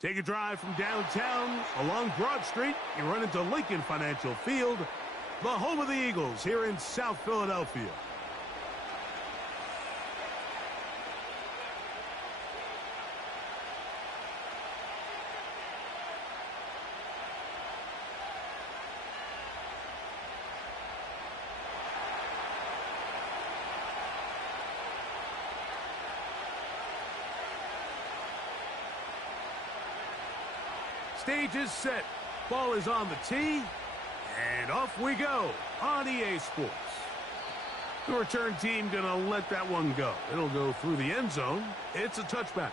Take a drive from downtown along Broad Street. You run into Lincoln Financial Field, the home of the Eagles here in South Philadelphia. Stage is set. Ball is on the tee. And off we go on EA Sports. The return team going to let that one go. It'll go through the end zone. It's a touchback.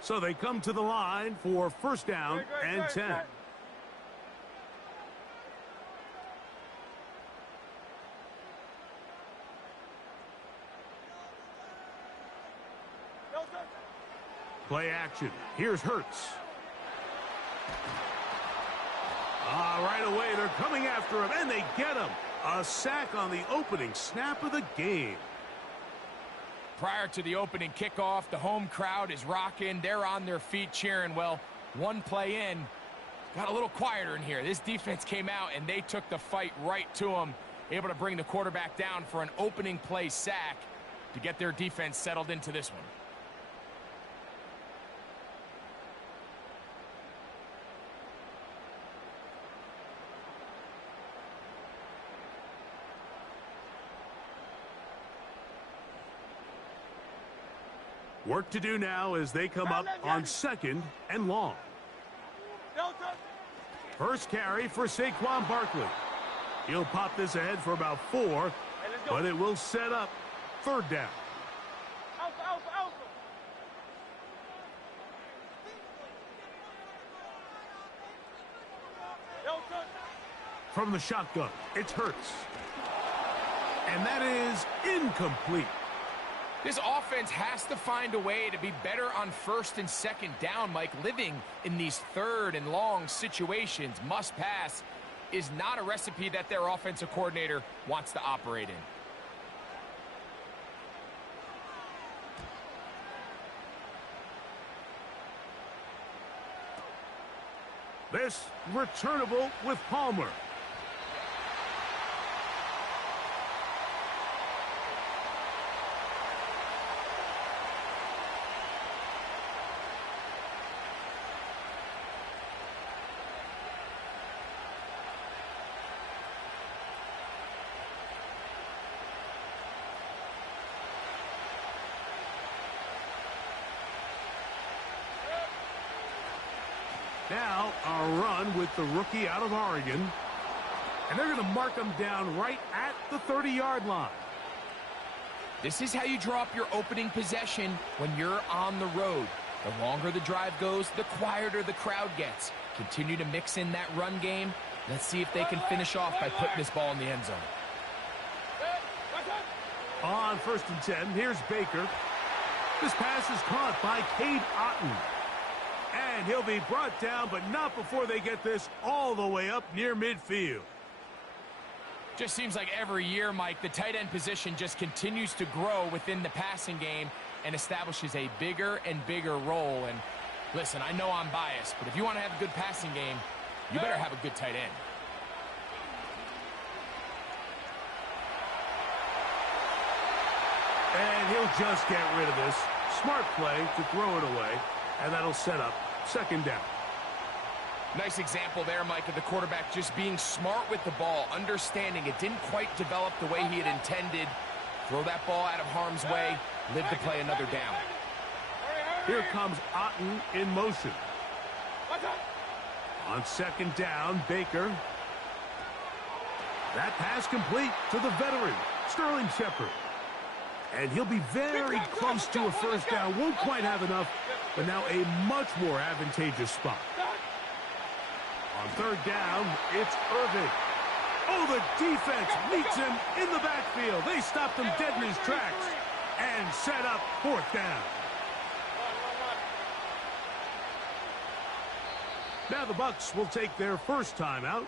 So they come to the line for first down and 10. Play action. Here's Hurts. Right away, they're coming after him, and they get him. A sack on the opening snap of the game. Prior to the opening kickoff, the home crowd is rocking. They're on their feet cheering. Well, one play in, got a little quieter in here. This defense came out, and they took the fight right to them, able to bring the quarterback down for an opening play sack to get their defense settled into this one. Work to do now as they come up on second and long. First carry for Saquon Barkley. He'll pop this ahead for about 4, but it will set up third down. From the shotgun, it's Hurts. And that is incomplete. This offense has to find a way to be better on first and second down, Mike. Living in these third and long situations, must pass, is not a recipe that their offensive coordinator wants to operate in. This returnable with Palmer. Now, a run with the rookie out of Oregon. And they're going to mark him down right at the 30-yard line. This is how you draw up your opening possession when you're on the road. The longer the drive goes, the quieter the crowd gets. Continue to mix in that run game. Let's see if they can finish off by putting this ball in the end zone. On first and 10, here's Baker. This pass is caught by Cade Otton. And he'll be brought down, but not before they get this all the way up near midfield. Just seems like every year, Mike, the tight end position just continues to grow within the passing game and establishes a bigger and bigger role. And listen, I know I'm biased, but if you want to have a good passing game, you better have a good tight end. And he'll just get rid of this. Smart play to throw it away. And that'll set up second down. Nice example there, Mike, of the quarterback just being smart with the ball, understanding it didn't quite develop the way he had intended. Throw that ball out of harm's way, live to play another down. Here comes Otton in motion. On second down, Baker. That pass complete to the veteran, Sterling Shepard. And he'll be very close to a first down. Won't quite have enough, but now a much more advantageous spot. On third down, it's Irving. Oh, the defense meets him in the backfield. They stopped him dead in his tracks and set up fourth down. Now the Bucs will take their first time out.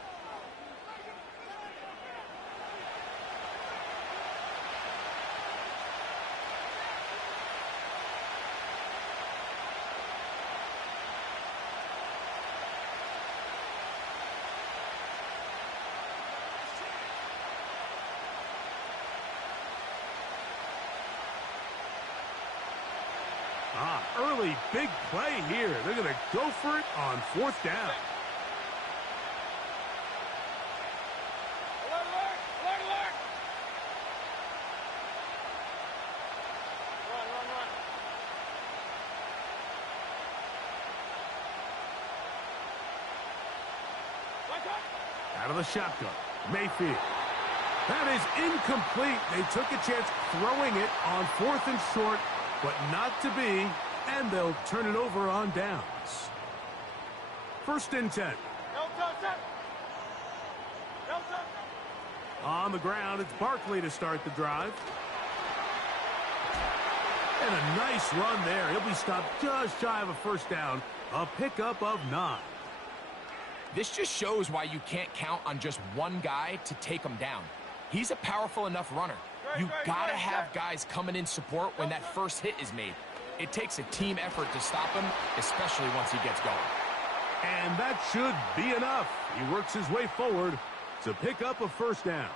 Early big play here. They're going to go for it on fourth down. Alert, alert, alert, alert. Run, run, run. Out of the shotgun, Mayfield. That is incomplete. They took a chance throwing it on fourth and short, but not to be, and they'll turn it over on downs. First and 10. On the ground, it's Barkley to start the drive. And a nice run there. He'll be stopped just shy of a first down. A pickup of 9. This just shows why you can't count on just one guy to take him down. He's a powerful enough runner. You gotta have guys coming in support when that first hit is made. It takes a team effort to stop him, especially once he gets going. And that should be enough. He works his way forward to pick up a first down.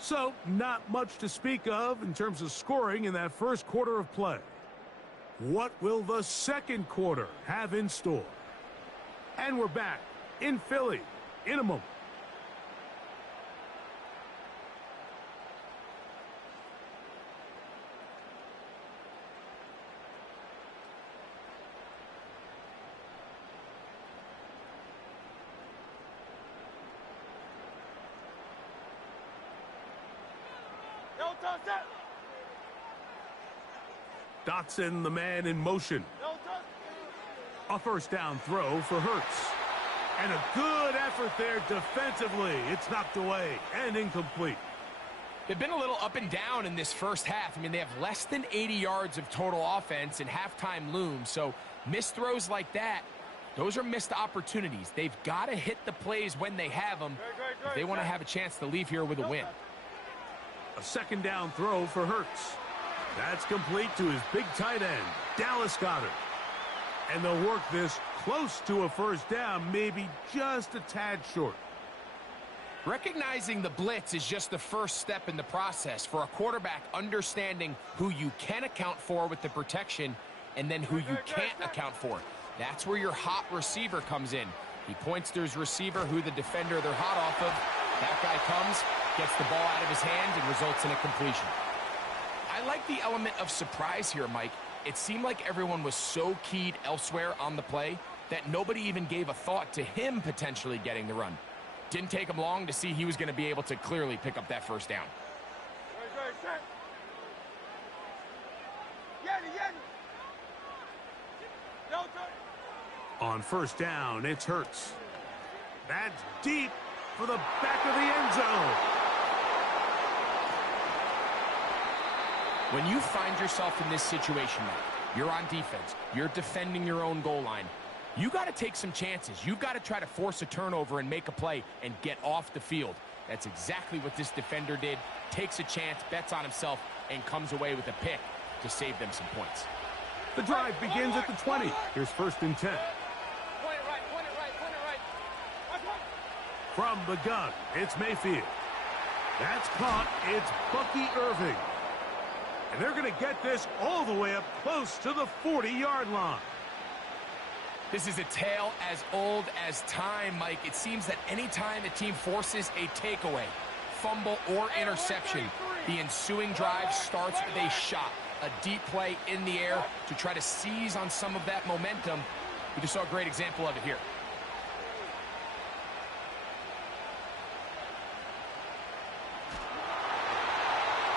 So, not much to speak of in terms of scoring in that first quarter of play. What will the second quarter have in store? And we're back in Philly in a moment. Dotson, the man in motion. A first down throw for Hurts. And a good effort there defensively. It's knocked away and incomplete. They've been a little up and down in this first half. I mean, they have less than 80 yards of total offense and halftime looms. So missed throws like that, those are missed opportunities. They've got to hit the plays when they have them if they want to have a chance to leave here with a win. A second down throw for Hurts. That's complete to his big tight end, Dallas Goedert. And they'll work this close to a first down, maybe just a tad short. Recognizing the blitz is just the first step in the process for a quarterback, understanding who you can account for with the protection and then who you can't account for. That's where your hot receiver comes in. He points to his receiver, who the defender they're hot off of. That guy comes, gets the ball out of his hand, and results in a completion. I like the element of surprise here, Mike. It seemed like everyone was so keyed elsewhere on the play that nobody even gave a thought to him potentially getting the run. Didn't take him long to see he was going to be able to clearly pick up that first down. On first down, it's Hurts. That's deep for the back of the end zone. When you find yourself in this situation, you're on defense, you're defending your own goal line, you got to take some chances. You've got to try to force a turnover and make a play and get off the field. That's exactly what this defender did. Takes a chance, bets on himself, and comes away with a pick to save them some points. The drive begins at the 20. Here's first and 10. From the gun, it's Mayfield. That's caught. It's Bucky Irving. And they're going to get this all the way up close to the 40-yard line. This is a tale as old as time, Mike. It seems that any time a team forces a takeaway, fumble, or interception, the ensuing drive starts with a shot, a deep play in the air to try to seize on some of that momentum. We just saw a great example of it here.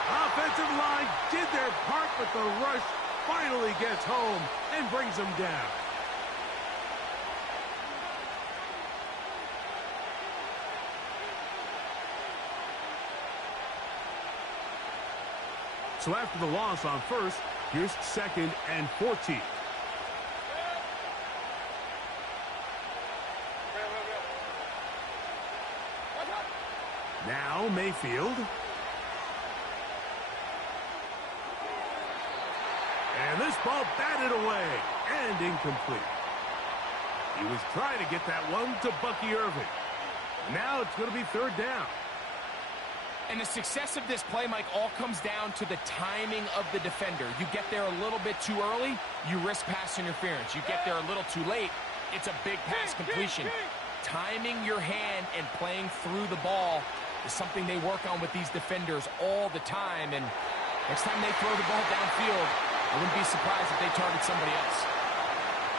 Offensive line did their part, but the rush finally gets home and brings them down. So after the loss on first, here's 2nd and 14. Now Mayfield. And this ball batted away and incomplete. He was trying to get that one to Bucky Irving. Now it's going to be 3rd down. And the success of this play, Mike, all comes down to the timing of the defender. You get there a little bit too early, you risk pass interference. You get there a little too late, it's a big pass completion. Timing your hand and playing through the ball is something they work on with these defenders all the time. And next time they throw the ball downfield, I wouldn't be surprised if they target somebody else.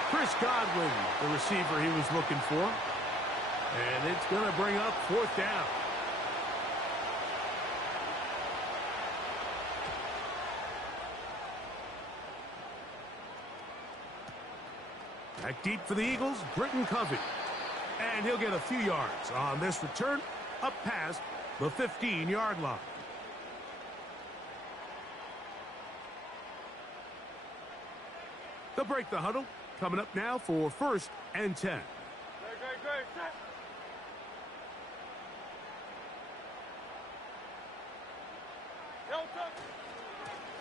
Chris Godwin, the receiver he was looking for. And it's going to bring up 4th down. Back deep for the Eagles, Britton Covey. And he'll get a few yards on this return up past the 15-yard line. They'll break the huddle. Coming up now for 1st and 10.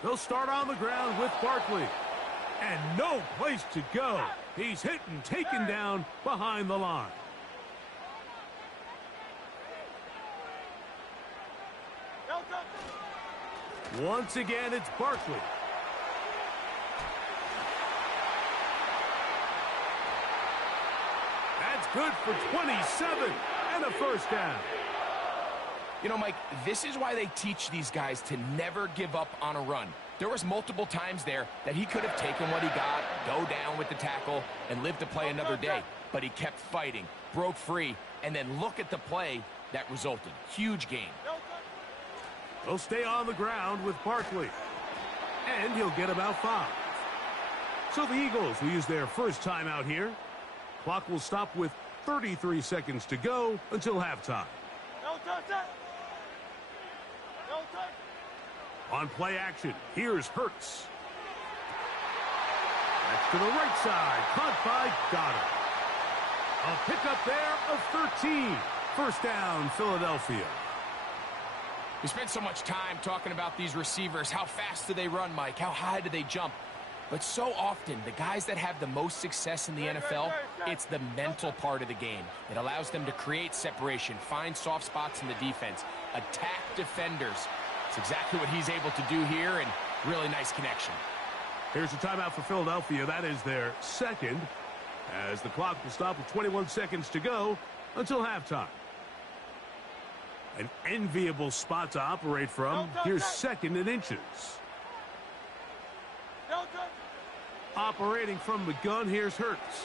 They'll start on the ground with Barkley. And no place to go. He's hit and taken down behind the line. Once again, it's Barkley. That's good for 27 and a 1st down. You know, Mike, this is why they teach these guys to never give up on a run. There was multiple times there that he could have taken what he got, go down with the tackle, and live to play another day. But he kept fighting, broke free, and then look at the play that resulted. Huge gain. He'll stay on the ground with Barkley. And he'll get about 5. So the Eagles will use their first timeout here. Clock will stop with 33 seconds to go until halftime. On play action, here's Hurts. That's to the right side, caught by Goddard. A pickup there of 13. 1st down, Philadelphia. We spent so much time talking about these receivers. How fast do they run, Mike? How high do they jump? But so often, the guys that have the most success in the NFL, it's the mental part of the game. It allows them to create separation, find soft spots in the defense, attack defenders. It's exactly what he's able to do here, and really nice connection. Here's a timeout for Philadelphia. That is their 2nd, as the clock will stop with 21 seconds to go until halftime. An enviable spot to operate from. Here's 2nd and inches. Operating from the gun, here's Hurts.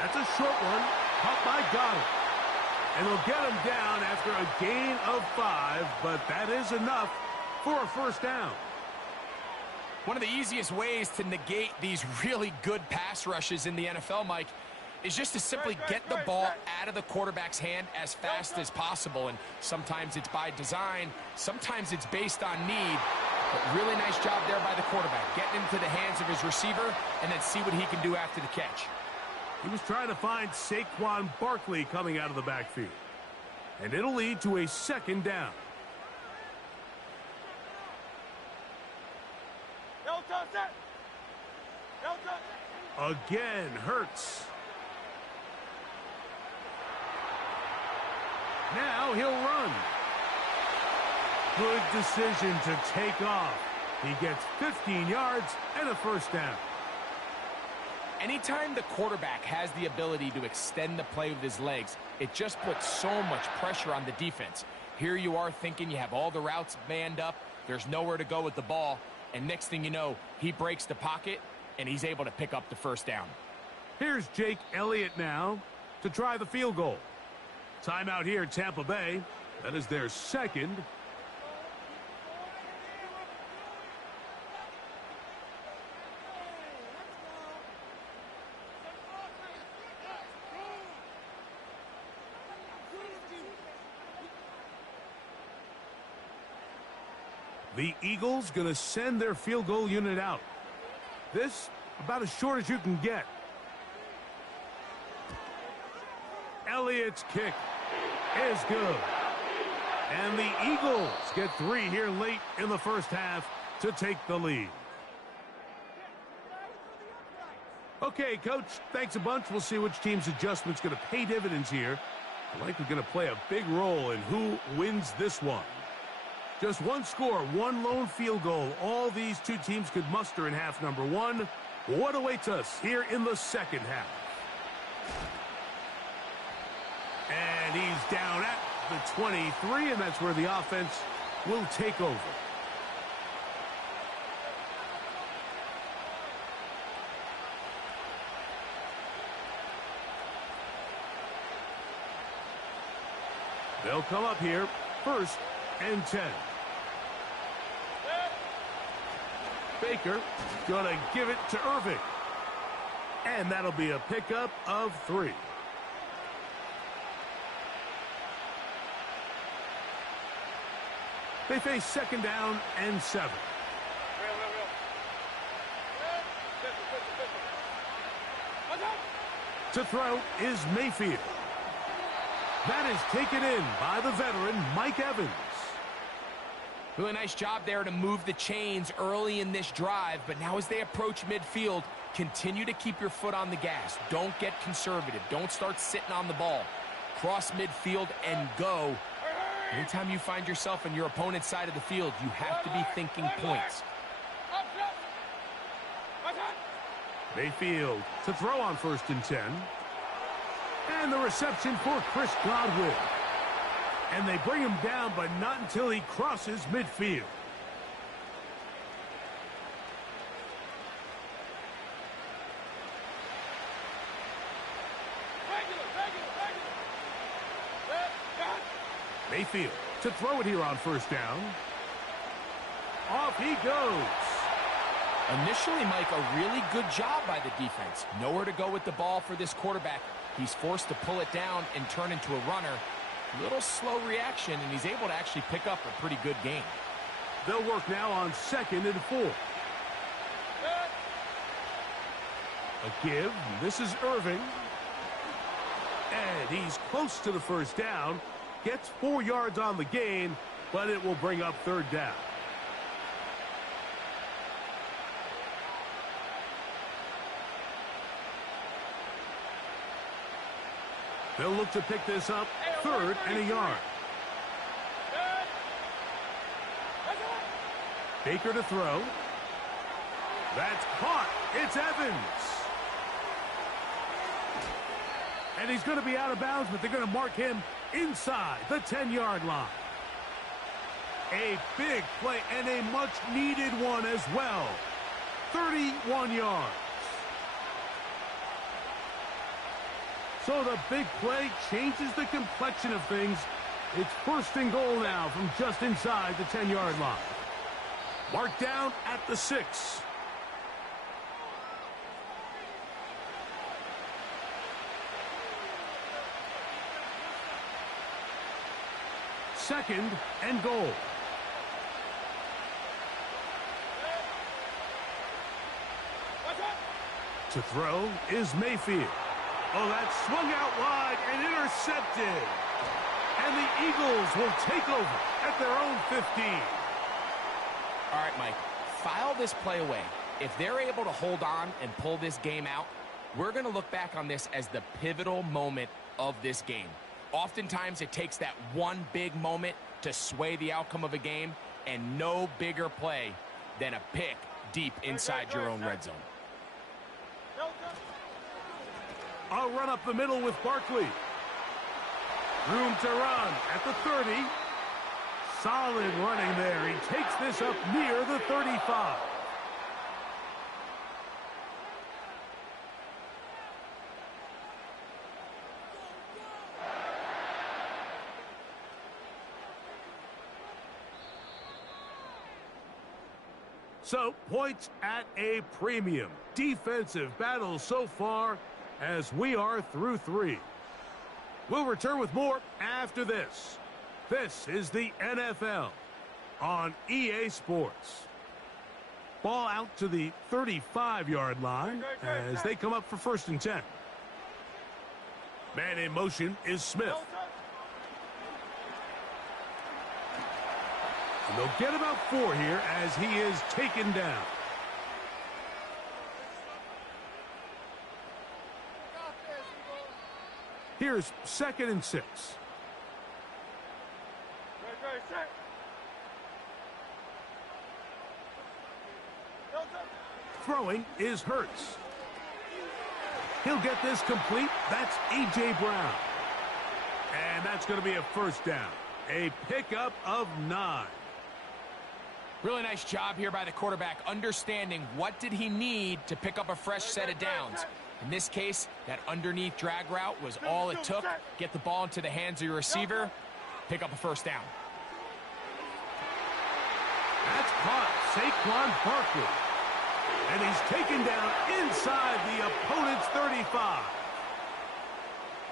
That's a short one, caught by Goddard. And they'll get him down after a gain of 5, but that is enough for a 1st down. One of the easiest ways to negate these really good pass rushes in the NFL, Mike, is just to simply get the ball out of the quarterback's hand as fast as possible. And sometimes it's by design, sometimes it's based on need. But really nice job there by the quarterback, getting into the hands of his receiver and then see what he can do after the catch. He was trying to find Saquon Barkley coming out of the backfield. And it'll lead to a 2nd down. Again, Hurts. Now he'll run. Good decision to take off. He gets 15 yards and a 1st down. Anytime the quarterback has the ability to extend the play with his legs, it just puts so much pressure on the defense. Here you are thinking you have all the routes manned up, there's nowhere to go with the ball, and next thing you know, he breaks the pocket, and he's able to pick up the 1st down. Here's Jake Elliott now to try the field goal. Timeout here at Tampa Bay. That is their 2nd. The Eagles going to send their field goal unit out. This about as short as you can get. Elliott's kick is good. And the Eagles get 3 here late in the first half to take the lead. Okay, Coach, thanks a bunch. We'll see which team's adjustment's going to pay dividends here. I think we're going to play a big role in who wins this one. Just one score, one lone field goal. All these two teams could muster in half number 1. What awaits us here in the second half? And he's down at the 23, and that's where the offense will take over. They'll come up here, 1st and 10. Baker gonna give it to Irving. And that'll be a pickup of 3. They face 2nd down and 7. To throw is Mayfield. That is taken in by the veteran, Mike Evans. Doing a nice job there to move the chains early in this drive, but now as they approach midfield, continue to keep your foot on the gas. Don't get conservative. Don't start sitting on the ball. Cross midfield and go. Anytime you find yourself on your opponent's side of the field, you have to be thinking points. Mayfield to throw on 1st and 10. And the reception for Chris Godwin. And they bring him down, but not until he crosses midfield. Mayfield to throw it here on 1st down. Off he goes. Initially, Mike, a really good job by the defense. Nowhere to go with the ball for this quarterback. He's forced to pull it down and turn into a runner. Little slow reaction, and he's able to actually pick up a pretty good gain. They'll work now on 2nd and 4. A give. This is Irving. And he's close to the 1st down. Gets 4 yards on the gain, but it will bring up 3rd down. They'll look to pick this up 3rd and a yard. Baker to throw. That's caught. It's Evans. And he's going to be out of bounds, but they're going to mark him inside the 10-yard line. A big play and a much-needed one as well. 31 yards. So the big play changes the complexion of things. It's 1st and goal now from just inside the 10-yard line. Marked down at the 6. Second and goal. To throw is Mayfield. Oh, that's swung out wide and intercepted. And the Eagles will take over at their own 15. All right, Mike, file this play away. If they're able to hold on and pull this game out, we're going to look back on this as the pivotal moment of this game. Oftentimes, it takes that one big moment to sway the outcome of a game, and no bigger play than a pick deep inside your own red zone. I'll run up the middle with Barkley. Room to run at the 30. Solid running there. He takes this up near the 35. So, points at a premium. Defensive battle so far as we are through 3. We'll return with more after this. This is the NFL on EA Sports. Ball out to the 35-yard line as they come up for 1st and 10. Man in motion is Smith. And they'll get about 4 here as he is taken down. Here's 2nd and 6. Throwing is Hurts. He'll get this complete. That's A.J. Brown. And that's going to be a 1st down. A pickup of 9. Really nice job here by the quarterback, understanding what did he need to pick up a fresh set of downs. In this case, that underneath drag route was all it took. Get the ball into the hands of your receiver, pick up a 1st down. That's caught. Saquon Barkley. And he's taken down inside the opponent's 35.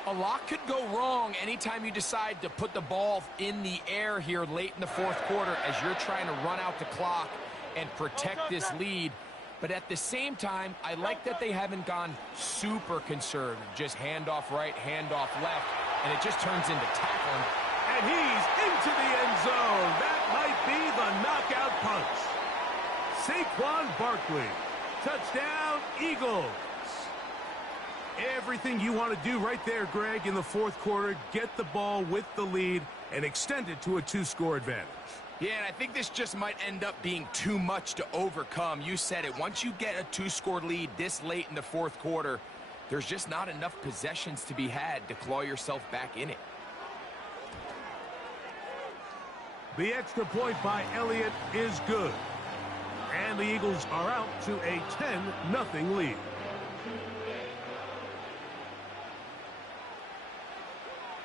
A lot could go wrong anytime you decide to put the ball in the air here late in the 4th quarter as you're trying to run out the clock and protect this lead. But at the same time, I like that they haven't gone super conservative. Just handoff right, handoff left, and it just turns into tackling. And he's into the end zone. That might be the knockout punch. Saquon Barkley. Touchdown, Eagles. Everything you want to do right there, Greg, in the 4th quarter. Get the ball with the lead and extend it to a 2-score advantage. Yeah, and I think this just might end up being too much to overcome. You said it. Once you get a 2-score lead this late in the 4th quarter, there's just not enough possessions to be had to claw yourself back in it. The extra point by Elliott is good. And the Eagles are out to a 10-0 lead.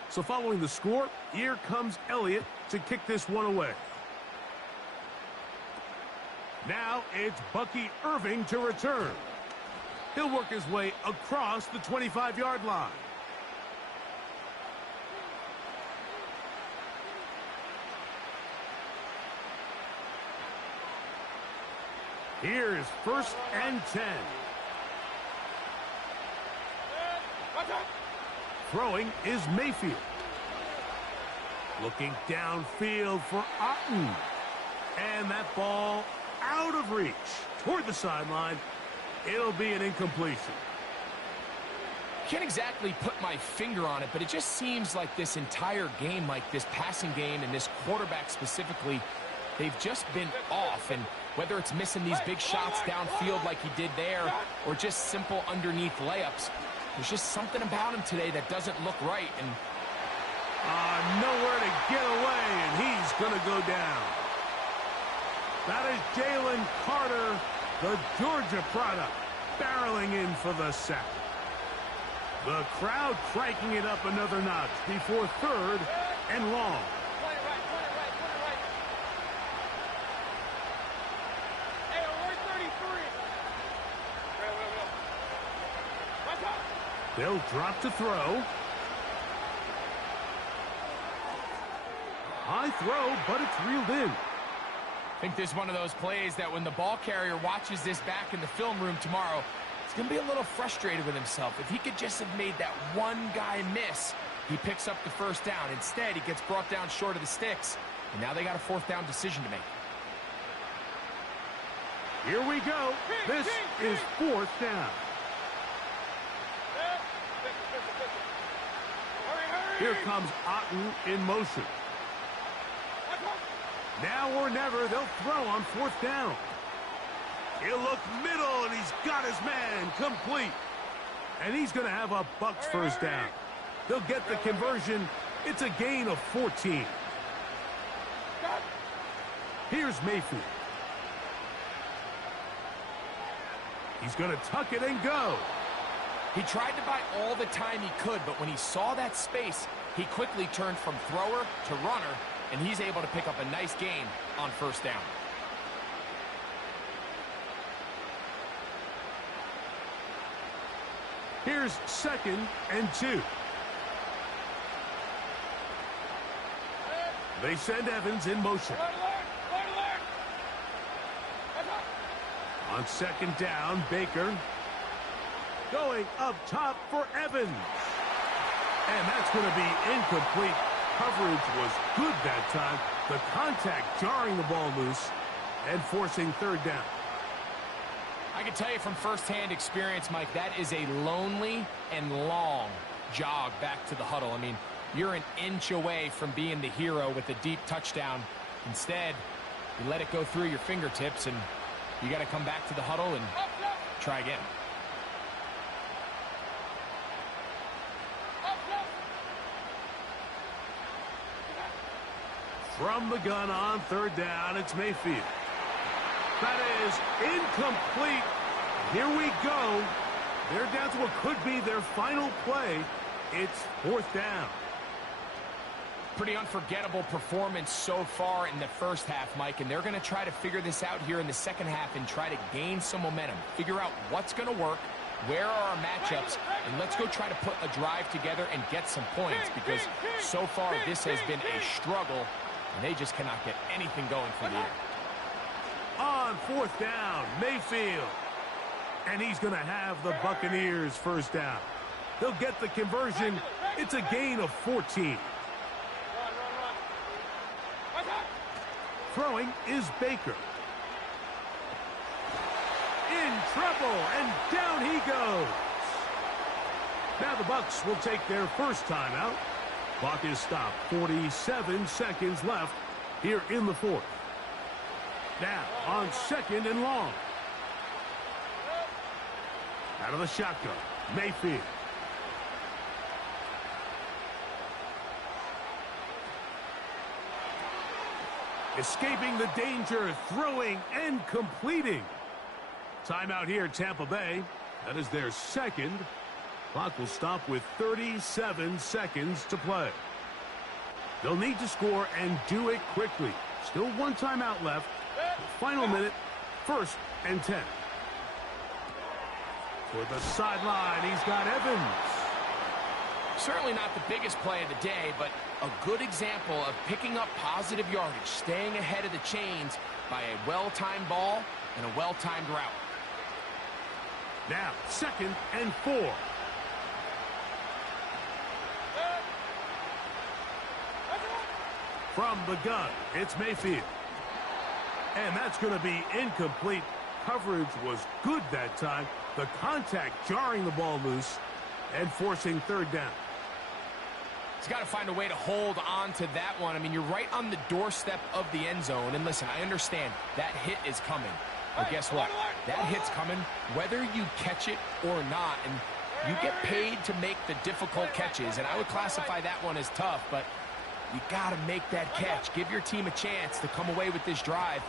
So following the score, here comes Elliott to kick this one away. Now it's Bucky Irving to return. He'll work his way across the 25-yard line. Here's 1st and 10. Throwing is Mayfield. Looking downfield for Otten. And that ball out of reach toward the sideline. It'll be an incompletion. Can't exactly put my finger on it, but it just seems like this entire game, like this passing game and this quarterback specifically, they've just been off. And whether it's missing these big shots downfield like he did there or just simple underneath layups, there's just something about him today that doesn't look right. And nowhere to get away, and he's going to go down. That is Jalen Carter, the Georgia product, barreling in for the sack. The crowd cranking it up another notch before 3rd and long. They'll drop to throw. High throw, but it's reeled in. I think this is one of those plays that when the ball carrier watches this back in the film room tomorrow, he's going to be a little frustrated with himself. If he could just have made that one guy miss, he picks up the 1st down. Instead, he gets brought down short of the sticks, and now they got a 4th down decision to make. Here we go. This is 4th down. Here comes Otten in motion. Now or never, they'll throw on 4th down. He'll look middle, and he's got his man complete. And he's going to have a Bucs 1st down. They'll get the conversion. It's a gain of 14. Here's Mayfield. He's going to tuck it and go. He tried to buy all the time he could, but when he saw that space, he quickly turned from thrower to runner, and he's able to pick up a nice gain on 1st down. Here's 2nd and 2. They send Evans in motion. On second down, Baker. Going up top for Evans. And that's going to be incomplete. Coverage was good that time. The contact jarring the ball loose and forcing third down. I can tell you from firsthand experience, Mike, that is a lonely and long jog back to the huddle. I mean, you're an inch away from being the hero with a deep touchdown. Instead, you let it go through your fingertips, and you got to come back to the huddle and try again. From the gun on third down, it's Mayfield. That is incomplete. Here we go. They're down to what could be their final play. It's fourth down. Pretty unforgettable performance so far in the first half, Mike, and they're going to try to figure this out here in the second half and try to gain some momentum. Figure out what's going to work, where are our matchups, and let's go try to put a drive together and get some points, because so far this has been a struggle, and they just cannot get anything going for the air. On fourth down, Mayfield. And he's going to have the Buccaneers first down. They'll get the conversion. It's a gain of 14. Throwing is Baker. In trouble, and down he goes. Now the Bucs will take their first timeout. Clock is stopped. 47 seconds left here in the fourth. Now on second and long. Out of the shotgun, Mayfield. Escaping the danger, throwing and completing. Timeout here, Tampa Bay. That is their second. Clock will stop with 37 seconds to play. They'll need to score and do it quickly. Still one timeout left. Final minute, first and 10. For the sideline, he's got Evans. Certainly not the biggest play of the day, but a good example of picking up positive yardage, staying ahead of the chains by a well-timed ball and a well-timed route. Now, second and 4. From the gun, it's Mayfield. And that's going to be incomplete. Coverage was good that time. The contact jarring the ball loose and forcing third down. He's got to find a way to hold on to that one. I mean, you're right on the doorstep of the end zone. And listen, I understand that hit is coming. But guess what? That hit's coming whether you catch it or not. And you get paid to make the difficult catches. And I would classify that one as tough, but you got to make that catch. Give your team a chance to come away with this drive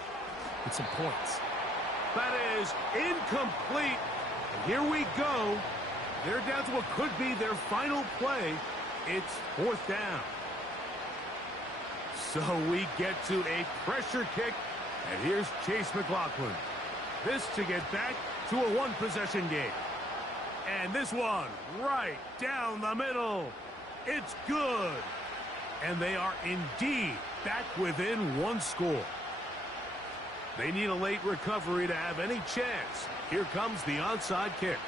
with some points. That is incomplete. And here we go. They're down to what could be their final play. It's fourth down. So we get to a pressure kick. And here's Chase McLaughlin. This to get back to a one-possession game. And this one right down the middle. It's good. And they are indeed back within one score. They need a late recovery to have any chance. Here comes the onside kick.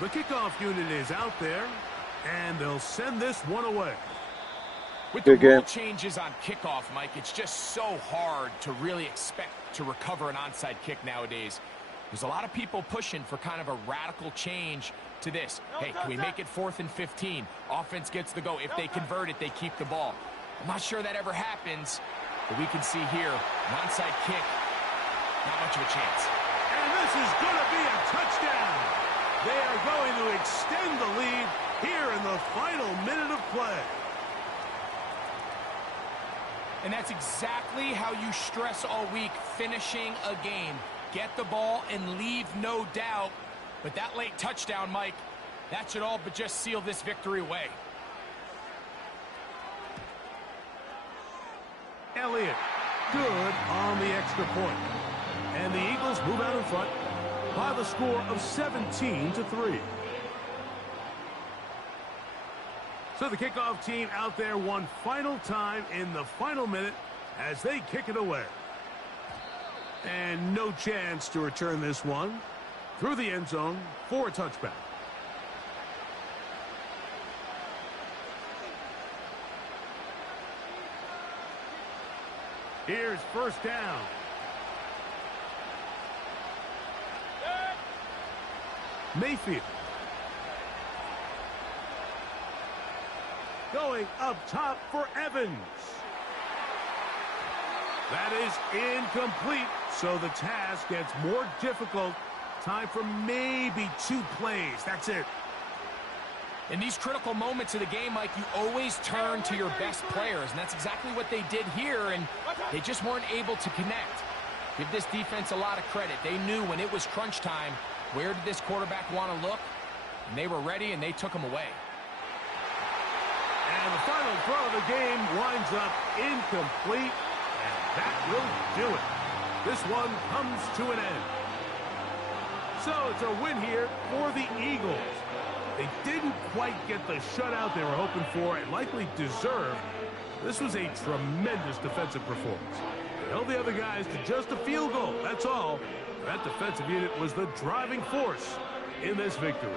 The kickoff unit is out there, and they'll send this one away. With the rule changes on kickoff, Mike, it's just so hard to really expect to recover an onside kick nowadays. There's a lot of people pushing for kind of a radical change to this. Hey, can we make it 4th and 15? Offense gets the go. If they convert it, they keep the ball. I'm not sure that ever happens, but we can see here, an onside kick, not much of a chance. And this is going to be a touchdown. They are going to extend the lead here in the final minute of play. And that's exactly how you stress all week, finishing a game. Get the ball and leave no doubt. But that late touchdown, Mike, that should all but just seal this victory away. Elliott, good on the extra point. And the Eagles move out in front by the score of 17-3. So the kickoff team out there one final time in the final minute as they kick it away. And no chance to return this one through the end zone for a touchback. Here's first down. Mayfield. Going up top for Evans. That is incomplete, so the task gets more difficult. Time for maybe 2 plays. That's it. In these critical moments of the game, Mike, you always turn to your best players, and that's exactly what they did here, and they just weren't able to connect. Give this defense a lot of credit. They knew when it was crunch time, where did this quarterback want to look? And they were ready, and they took him away. And the final throw of the game winds up incomplete, and that will do it. This one comes to an end. So it's a win here for the Eagles. They didn't quite get the shutout they were hoping for and likely deserved. This was a tremendous defensive performance. They held the other guys to just a field goal, that's all. That defensive unit was the driving force in this victory.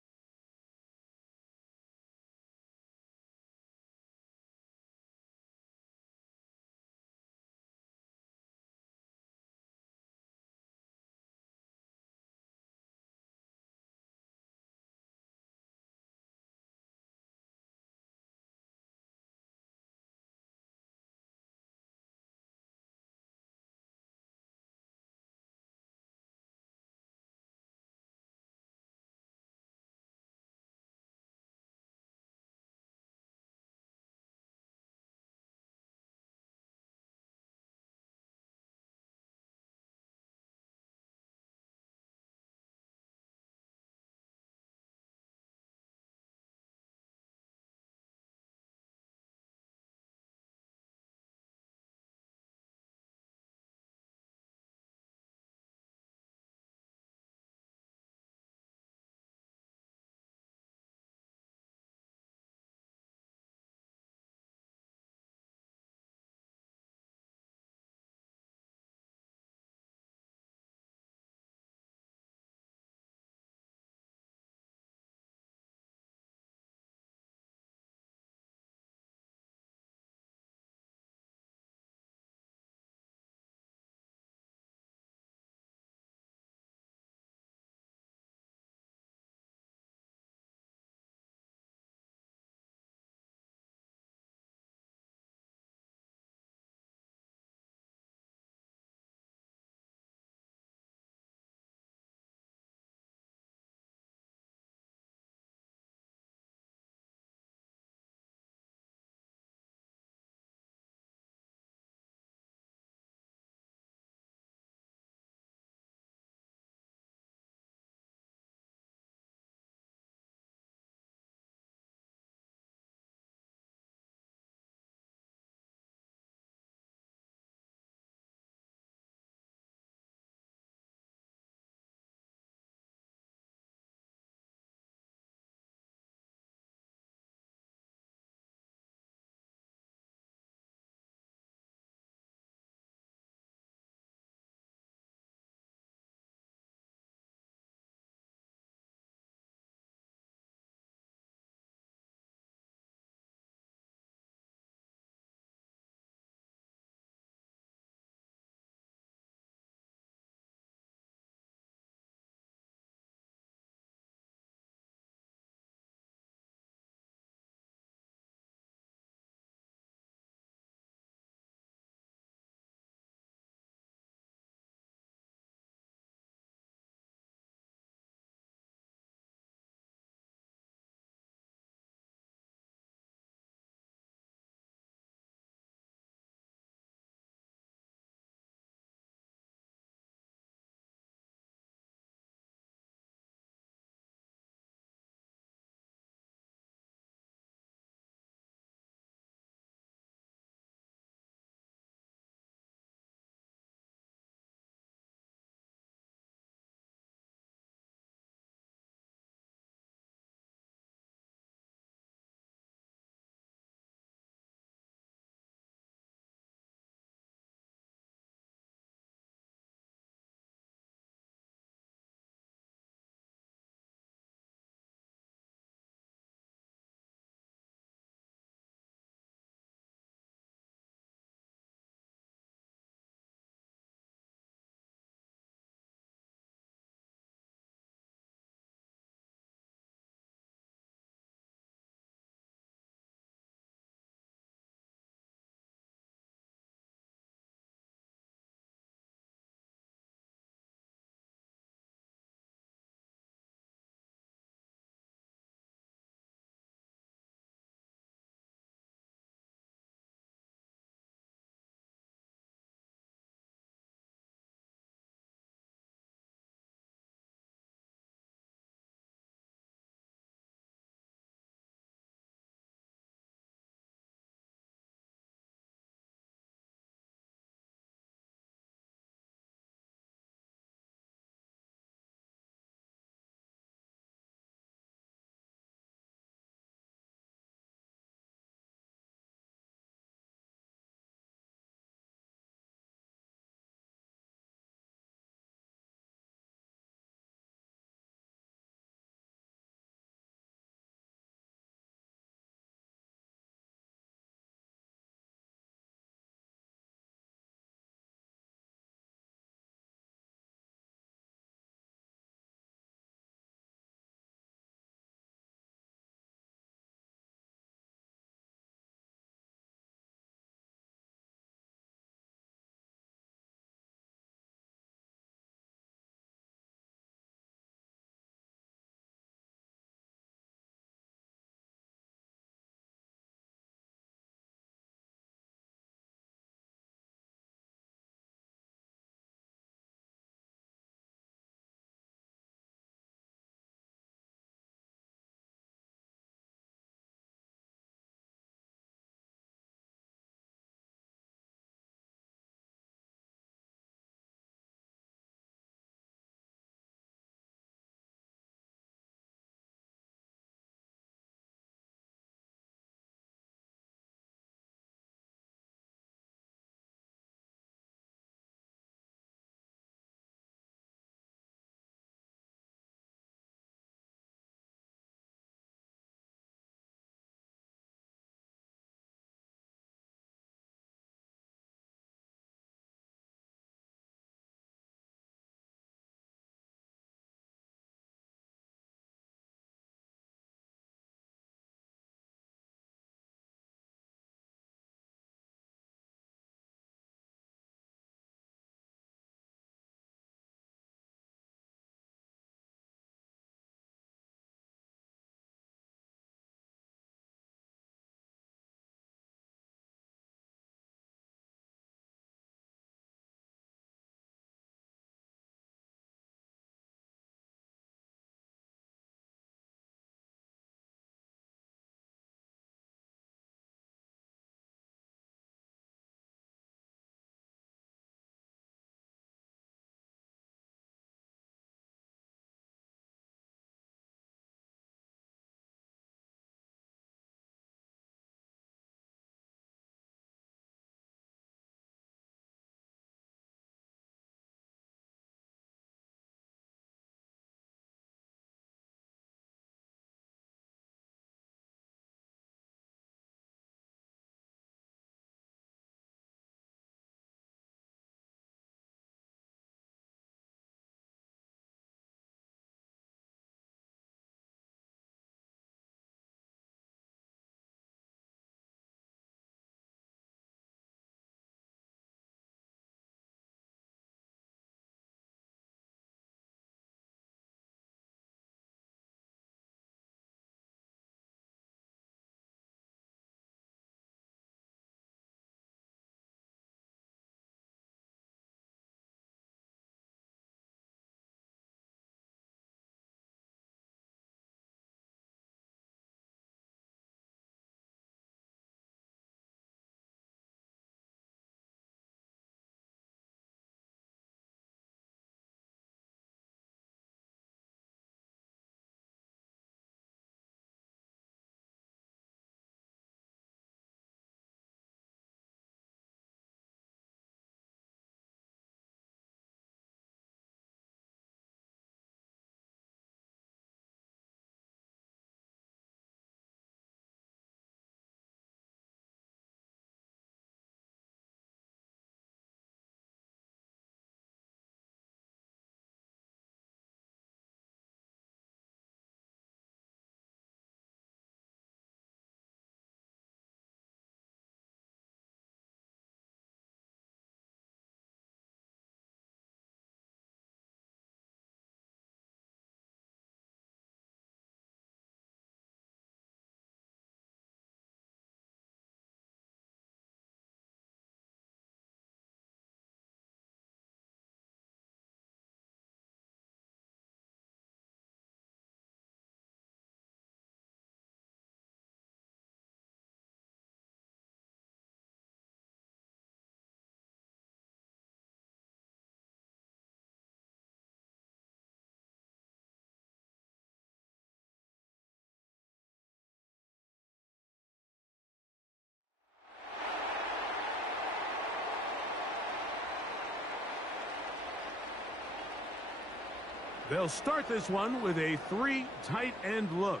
They'll start this one with a 3 tight end look.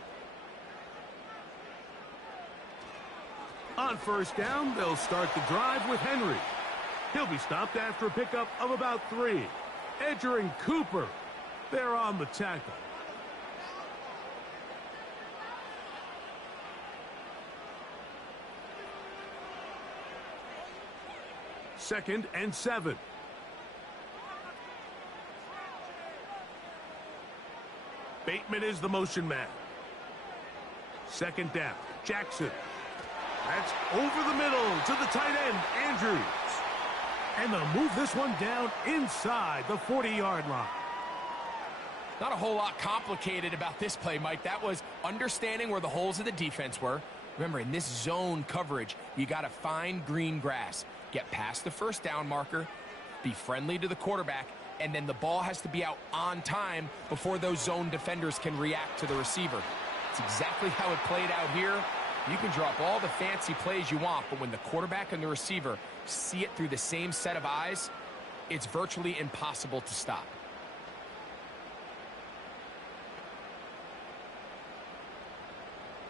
On first down, they'll start the drive with Henry. He'll be stopped after a pickup of about 3. Edger and Cooper, they're on the tackle. Second and 7. Bateman is the motion man. Second down, Jackson. That's over the middle to the tight end, Andrews. And they'll move this one down inside the 40-yard line. Not a whole lot complicated about this play, Mike. That was understanding where the holes of the defense were. Remember, in this zone coverage, you got to find green grass. Get past the first down marker, be friendly to the quarterback, and then the ball has to be out on time before those zone defenders can react to the receiver. It's exactly how it played out here. You can drop all the fancy plays you want, but when the quarterback and the receiver see it through the same set of eyes, it's virtually impossible to stop.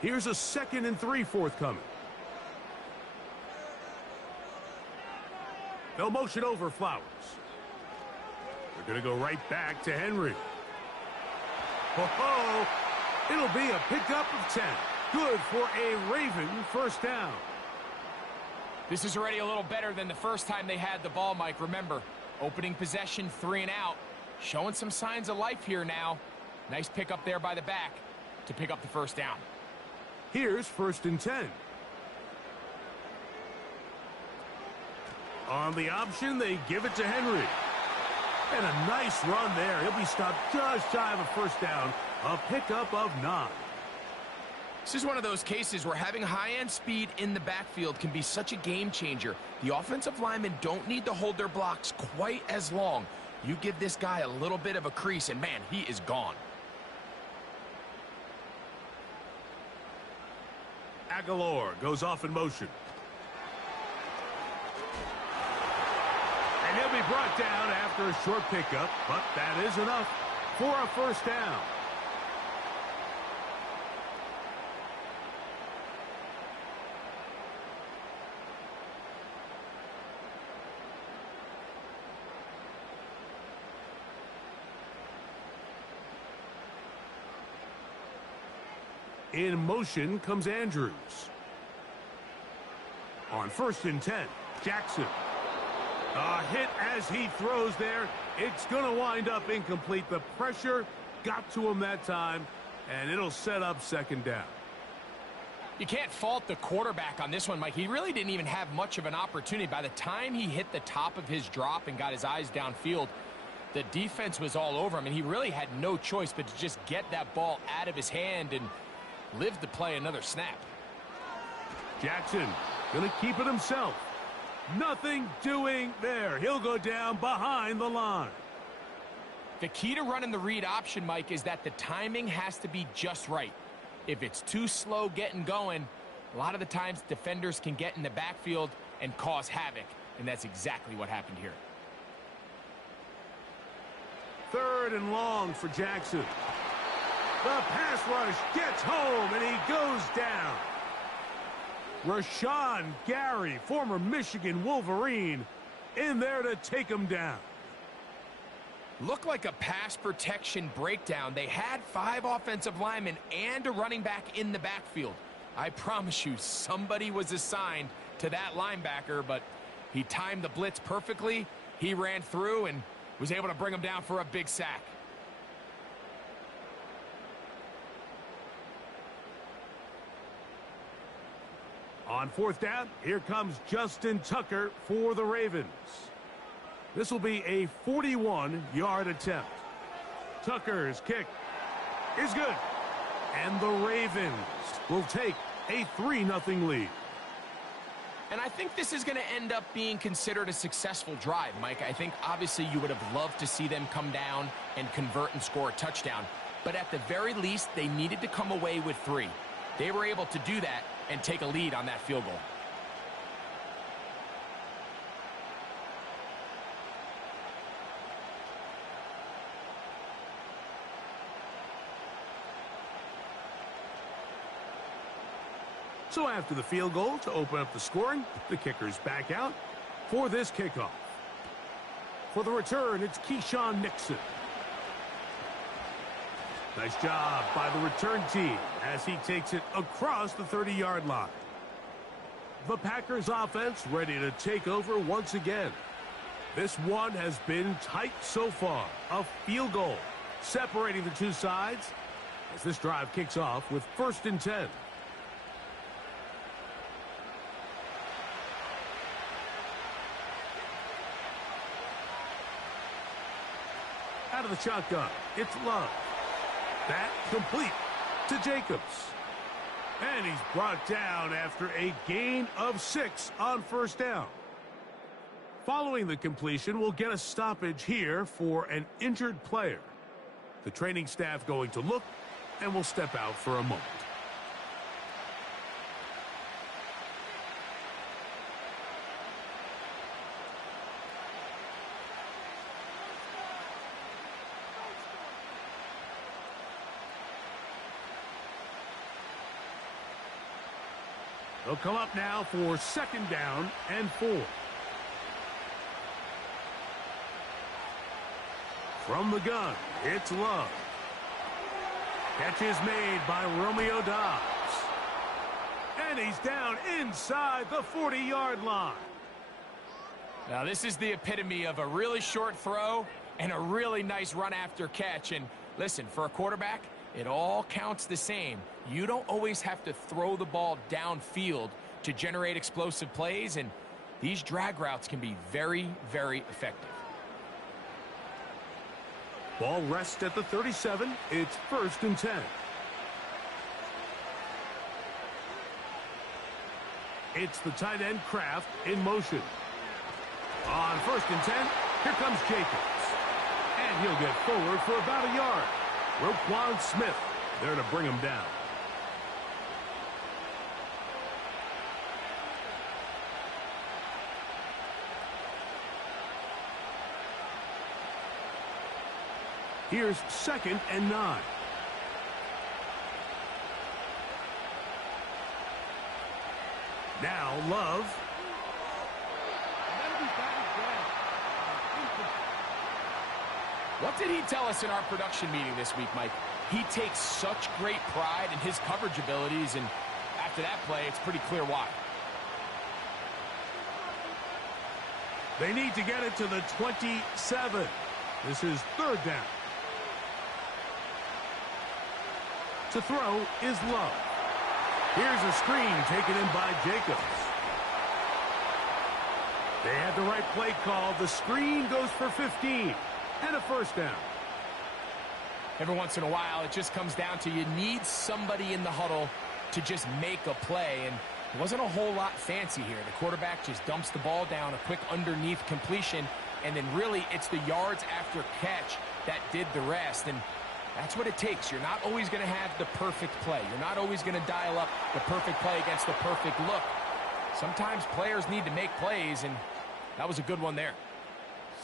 Here's a 2nd and 3 forthcoming. They'll motion over Flowers. They're going to go right back to Henry. Ho-ho! It'll be a pickup of 10. Good for a Raven first down. This is already a little better than the first time they had the ball, Mike. Remember, opening possession, 3 and out. Showing some signs of life here now. Nice pickup there by the back to pick up the first down. Here's 1st and 10. On the option, they give it to Henry. And a nice run there. He'll be stopped just shy of a first down. A pickup of 9. This is one of those cases where having high-end speed in the backfield can be such a game changer. The offensive linemen don't need to hold their blocks quite as long. You give this guy a little bit of a crease, and man, he is gone. Aguilar goes off in motion. And he'll be brought down after a short pickup, but that is enough for a first down. In motion comes Andrews. On 1st and 10, Jackson. A hit as he throws there. It's going to wind up incomplete. The pressure got to him that time, and it'll set up 2nd down. You can't fault the quarterback on this one, Mike. He really didn't even have much of an opportunity. By the time he hit the top of his drop and got his eyes downfield, the defense was all over him, and he really had no choice but to just get that ball out of his hand and live to play another snap. Jackson going to keep it himself. Nothing doing there. He'll go down behind the line. The key to running the read option, Mike, is that the timing has to be just right. If it's too slow getting going, a lot of the times defenders can get in the backfield and cause havoc, and that's exactly what happened here. 3rd and long for Jackson. The pass rush gets home, and he goes down. Rashawn Gary, former Michigan Wolverine, in there to take him down. Looked like a pass protection breakdown. They had 5 offensive linemen and a running back in the backfield. I promise you, somebody was assigned to that linebacker, but he timed the blitz perfectly. He ran through and was able to bring him down for a big sack. On 4th down, here comes Justin Tucker for the Ravens. This will be a 41-yard attempt. Tucker's kick is good. And the Ravens will take a 3-0 lead. And I think this is going to end up being considered a successful drive, Mike. I think obviously you would have loved to see them come down and convert and score a touchdown. But at the very least, they needed to come away with 3. They were able to do that and take a lead on that field goal. So after the field goal to open up the scoring, the kicker's back out for this kickoff. For the return, it's Keyshawn Nixon. Nice job by the return team as he takes it across the 30-yard line. The Packers offense ready to take over once again. This one has been tight so far. A field goal separating the two sides as this drive kicks off with 1st and 10. Out of the shotgun, it's Love. That complete to Jacobs. And he's brought down after a gain of 6 on 1st down. Following the completion, we'll get a stoppage here for an injured player. The training staff going to look, and will step out for a moment. They'll come up now for 2nd down and 4. From the gun, it's Love. Catch is made by Romeo Doubs. And he's down inside the 40-yard line. Now this is the epitome of a really short throw and a really nice run after catch. And listen, for a quarterback, it all counts the same. You don't always have to throw the ball downfield to generate explosive plays, and these drag routes can be very, very effective. Ball rests at the 37. It's 1st and 10. It's the tight end Kraft in motion. On 1st and 10, here comes Jacobs. And he'll get forward for about a yard. Roquan Smith there to bring him down. Here's 2nd and 9. Now Love. What did he tell us in our production meeting this week, Mike? He takes such great pride in his coverage abilities, and after that play, it's pretty clear why. They need to get it to the 27. This is 3rd down. To throw is Love. Here's a screen taken in by Jacobs. They had the right play call. The screen goes for 15 and a 1st down. Every once in a while, it just comes down to you need somebody in the huddle to just make a play, and it wasn't a whole lot fancy here. The quarterback just dumps the ball down, a quick underneath completion, and then really it's the yards after catch that did the rest. And that's what it takes. You're not always going to have the perfect play. You're not always going to dial up the perfect play against the perfect look. Sometimes players need to make plays, and that was a good one there.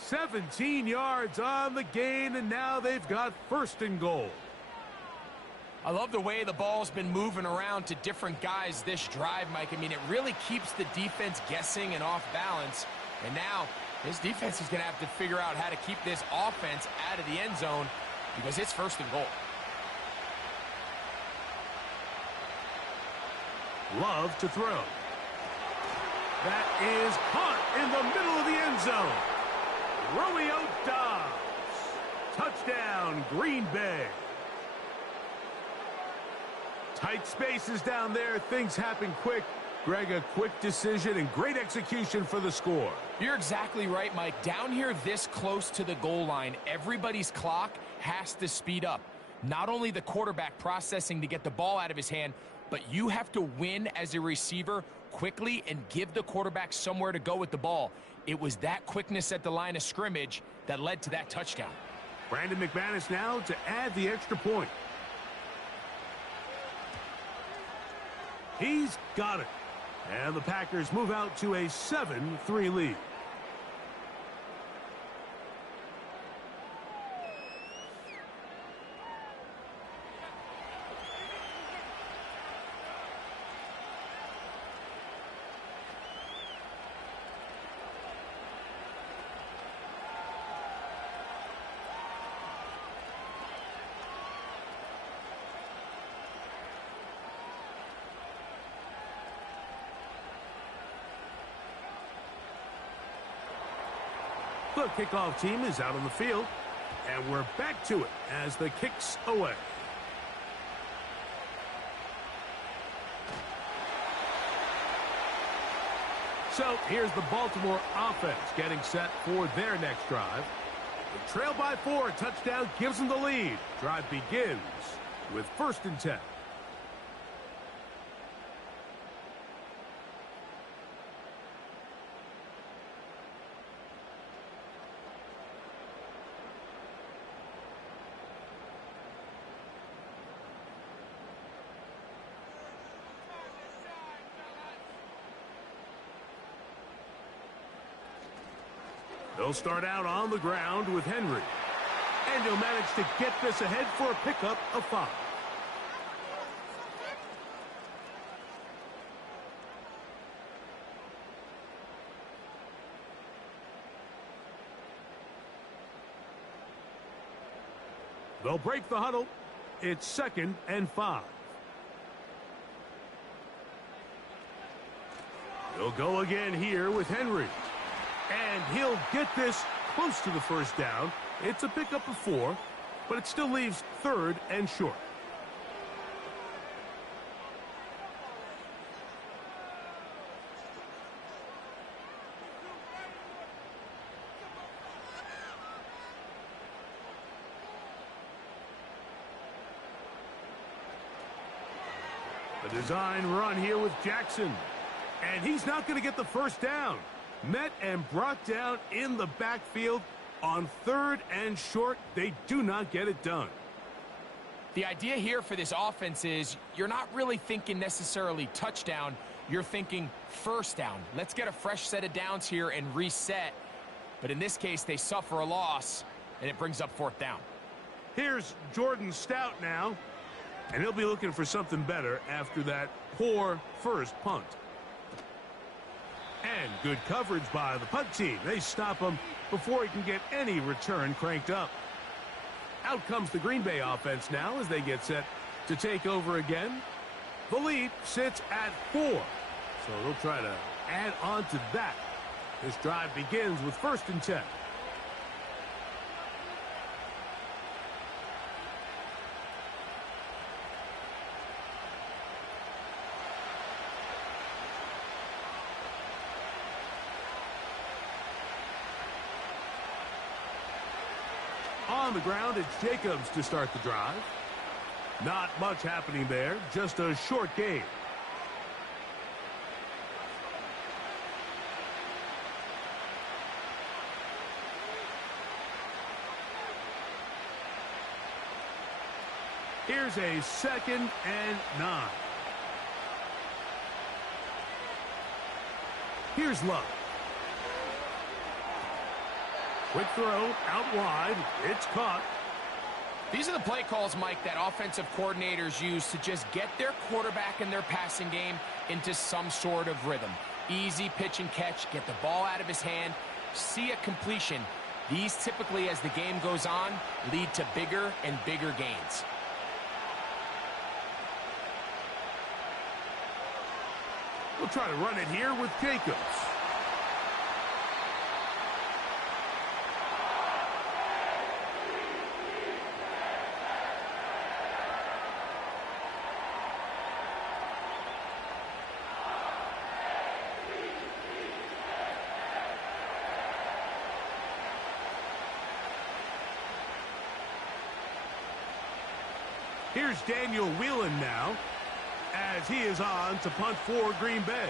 17 yards on the gain, and now they've got 1st and goal. I love the way the ball's been moving around to different guys this drive, Mike. I mean, it really keeps the defense guessing and off balance. And now this defense is going to have to figure out how to keep this offense out of the end zone because it's 1st and goal. Love to throw. That is caught in the middle of the end zone. Romeo Doubs. Touchdown, Green Bay. Tight spaces down there. Things happen quick. Greg, a quick decision and great execution for the score. You're exactly right, Mike. Down here this close to the goal line, everybody's clock has to speed up. Not only the quarterback processing to get the ball out of his hand, but you have to win as a receiver quickly and give the quarterback somewhere to go with the ball. It was that quickness at the line of scrimmage that led to that touchdown. Brandon McManus now to add the extra point. He's got it. And the Packers move out to a 7-3 lead. The kickoff team is out on the field, and we're back to it as the kick's away. So here's the Baltimore offense getting set for their next drive. The trail by 4, touchdown gives them the lead. Drive begins with 1st and 10. They'll start out on the ground with Henry. And he'll manage to get this ahead for a pickup of 5. They'll break the huddle. It's 2nd and 5. They'll go again here with Henry. And he'll get this close to the 1st down. It's a pickup of 4, but it still leaves 3rd and short. A design run here with Jackson. And he's not going to get the 1st down. Met and brought down in the backfield on 3rd and short. They do not get it done. The idea here for this offense is you're not really thinking necessarily touchdown. You're thinking 1st down. Let's get a fresh set of downs here and reset. But in this case, they suffer a loss, and it brings up 4th down. Here's Jordan Stout now, and he'll be looking for something better after that poor first punt. And good coverage by the punt team. They stop him before he can get any return cranked up. Out comes the Green Bay offense now as they get set to take over again. The lead sits at 4. So they'll try to add on to that. This drive begins with 1st and 10. On the ground, it's Jacobs to start the drive. Not much happening there, just a short gain. Here's a 2nd and 9. Here's Love. Quick throw, out wide. It's caught. These are the play calls, Mike, that offensive coordinators use to just get their quarterback and their passing game into some sort of rhythm. Easy pitch and catch, get the ball out of his hand, see a completion. These typically, as the game goes on, lead to bigger and bigger gains. We'll try to run it here with Jacobs. Here's Daniel Whelan now, as he is on to punt for Green Bay.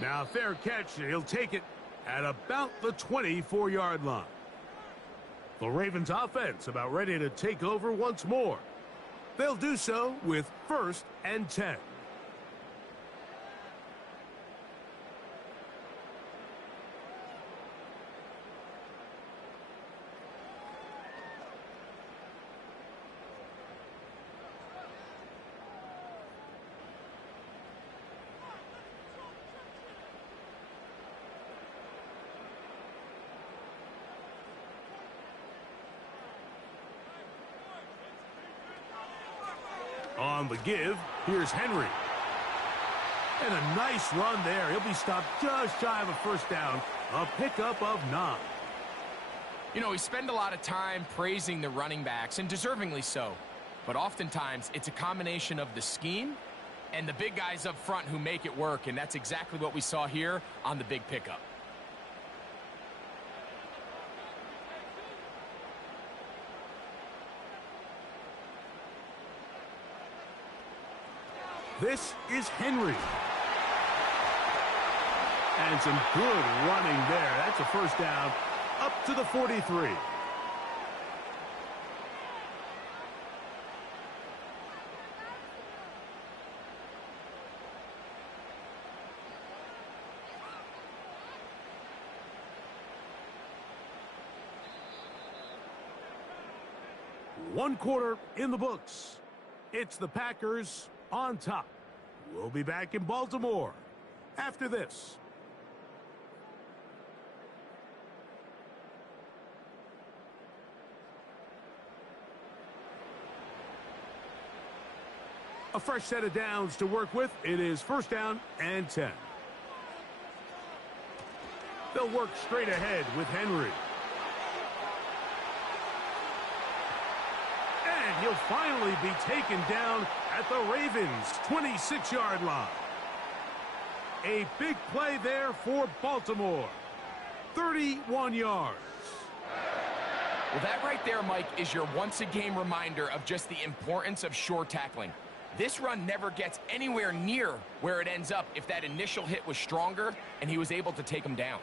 Now a fair catch, and he'll take it at about the 24-yard line. The Ravens offense about ready to take over once more. They'll do so with 1st and 10. On the give, here's Henry. And a nice run there. He'll be stopped just shy of a first down. A pickup of 9. You know, we spend a lot of time praising the running backs, and deservingly so. But oftentimes, it's a combination of the scheme and the big guys up front who make it work, and that's exactly what we saw here on the big pickup. This is Henry. And some good running there. That's a first down up to the 43. One quarter in the books. It's the Packers on top. We'll be back in Baltimore after this. A fresh set of downs to work with. It is first down and 10. They'll work straight ahead with Henry. And he'll finally be taken down at the Ravens' 26-yard line. A big play there for Baltimore. 31 yards. Well, that right there, Mike, is your once-a-game reminder of just the importance of short tackling. This run never gets anywhere near where it ends up if that initial hit was stronger and he was able to take him down.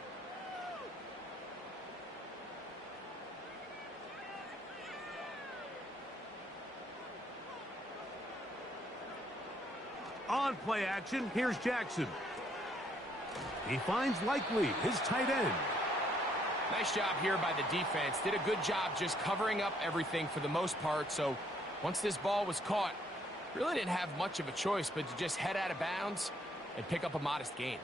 On play action, here's Jackson. He finds Likely, his tight end. Nice job here by the defense. Did a good job just covering up everything for the most part. So once this ball was caught, really didn't have much of a choice but to just head out of bounds and pick up a modest gain.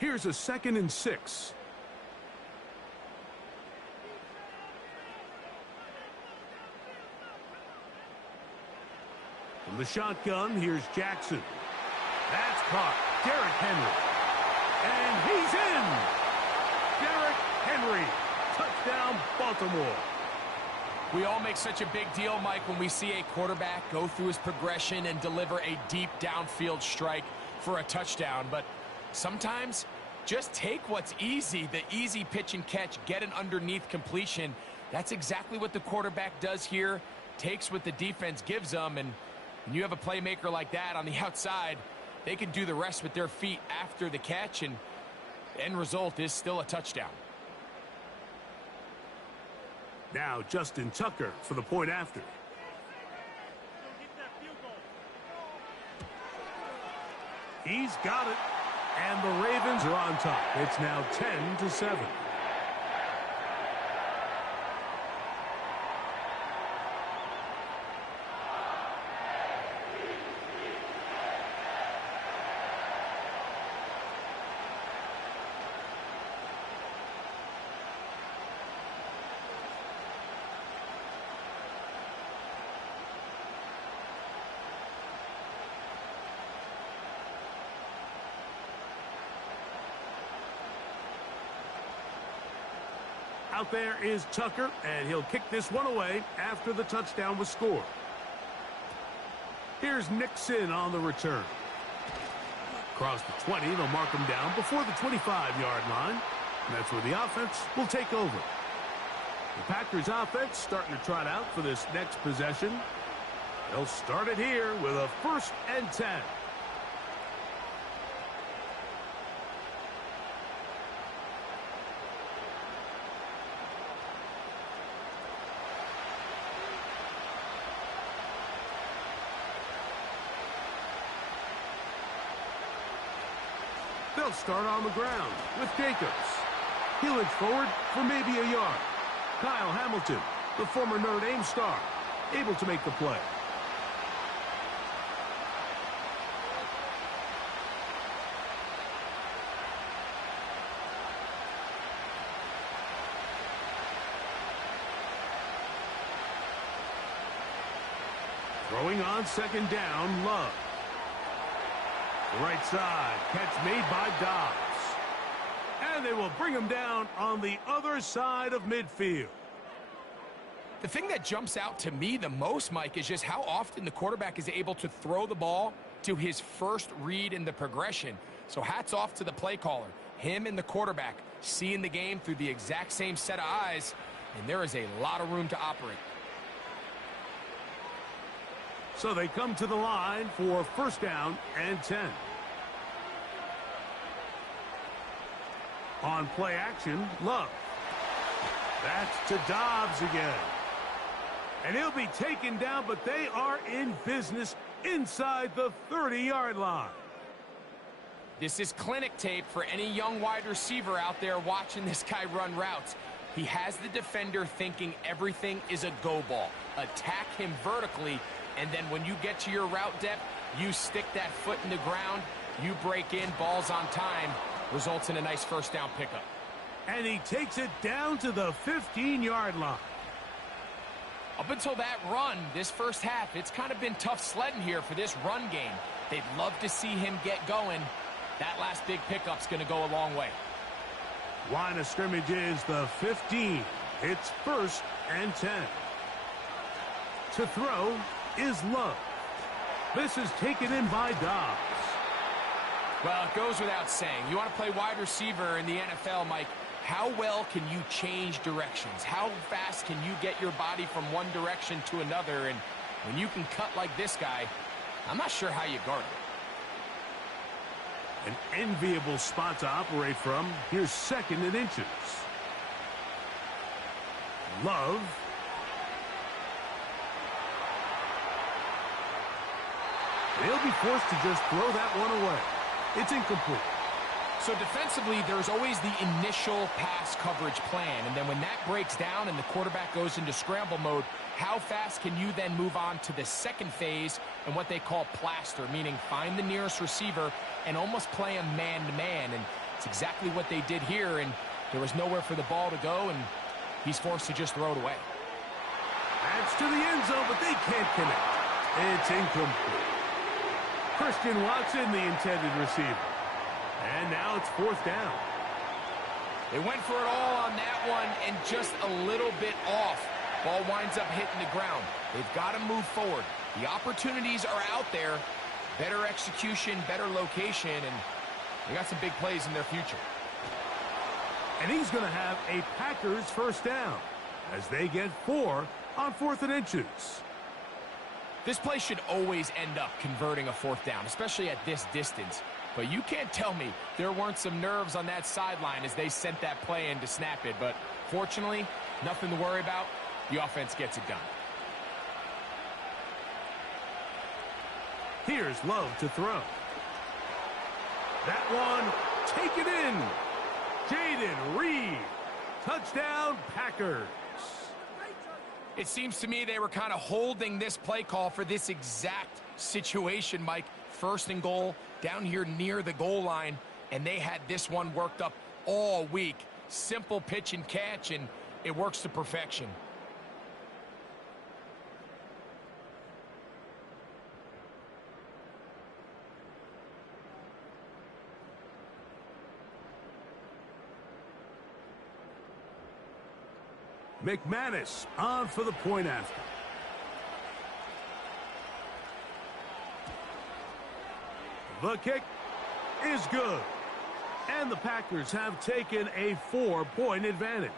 Here's a 2nd and 6. From the shotgun, here's Jackson. That's caught. Derrick Henry. And he's in! Derrick Henry. Touchdown, Baltimore. We all make such a big deal, Mike, when we see a quarterback go through his progression and deliver a deep downfield strike for a touchdown. But sometimes, just take what's easy, the easy pitch and catch, get an underneath completion. That's exactly what the quarterback does here, takes what the defense gives them, and when you have a playmaker like that on the outside, they can do the rest with their feet after the catch, and the end result is still a touchdown. Now Justin Tucker for the point after. He's got it. And the Ravens are on top. It's now 10-7. Out there is Tucker, and he'll kick this one away after the touchdown was scored. Here's Nixon on the return. Across the 20, they'll mark him down before the 25-yard line. And that's where the offense will take over. The Packers offense starting to trot out for this next possession. They'll start it here with a 1st and 10. They'll start on the ground with Jacobs. He'll inch forward for maybe a yard. Kyle Hamilton, the former Notre Dame star, able to make the play. Throwing on 2nd down, Love. Right side, catch made by Dobbs. And they will bring him down on the other side of midfield. The thing that jumps out to me the most, Mike, is just how often the quarterback is able to throw the ball to his first read in the progression. So hats off to the play caller. Him and the quarterback seeing the game through the exact same set of eyes, and there is a lot of room to operate. So they come to the line for first down and 10. On play action, Love. That's to Dobbs again. And he'll be taken down, but they are in business inside the 30-yard line. This is clinic tape for any young wide receiver out there watching this guy run routes. He has the defender thinking everything is a go ball. Attack him vertically, and then when you get to your route depth, you stick that foot in the ground, you break in, balls on time, results in a nice first down pickup. And he takes it down to the 15-yard line. Up until that run, this first half, it's kind of been tough sledding here for this run game. They'd love to see him get going. That last big pickup's going to go a long way. Line of scrimmage is the 15. It's first and 10. To throw is Love. This is taken in by Dobbs. Well, it goes without saying. You want to play wide receiver in the NFL, Mike, how well can you change directions? How fast can you get your body from one direction to another? And when you can cut like this guy, I'm not sure how you guard it. An enviable spot to operate from. Here's second and inches. Love. They'll be forced to just throw that one away. It's incomplete. So defensively, there's always the initial pass coverage plan, and then when that breaks down and the quarterback goes into scramble mode, how fast can you then move on to the second phase and what they call plaster, meaning find the nearest receiver and almost play him man-to-man, and it's exactly what they did here, and there was nowhere for the ball to go, and he's forced to just throw it away. That's to the end zone, but they can't connect. It's incomplete. Christian Watson, the intended receiver. And now it's fourth down. They went for it all on that one and just a little bit off. Ball winds up hitting the ground. They've got to move forward. The opportunities are out there. Better execution, better location, and they got some big plays in their future. And he's going to have a Packers first down as they get 4 on 4th and inches. This play should always end up converting a fourth down, especially at this distance. But you can't tell me there weren't some nerves on that sideline as they sent that play in to snap it. But fortunately, nothing to worry about. The offense gets it done. Here's Love to throw. That one taken in. Jaden Reed. Touchdown, Packers. It seems to me they were kind of holding this play call for this exact situation, Mike. First and goal, down here near the goal line, and they had this one worked up all week. Simple pitch and catch, and it works to perfection. McManus on for the point after. The kick is good. And the Packers have taken a 4-point advantage.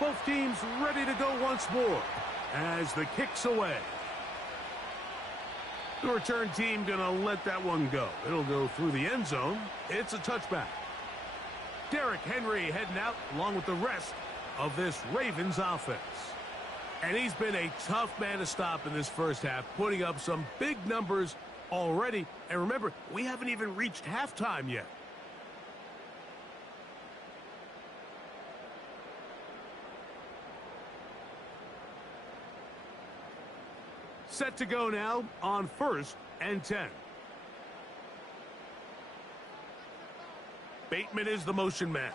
Both teams ready to go once more as the kick's away. The return team going to let that one go. It'll go through the end zone. It's a touchback. Derrick Henry heading out along with the rest of this Ravens offense. And he's been a tough man to stop in this first half, putting up some big numbers already. And remember, we haven't even reached halftime yet. Set to go now on 1st and 10. Bateman is the motion man.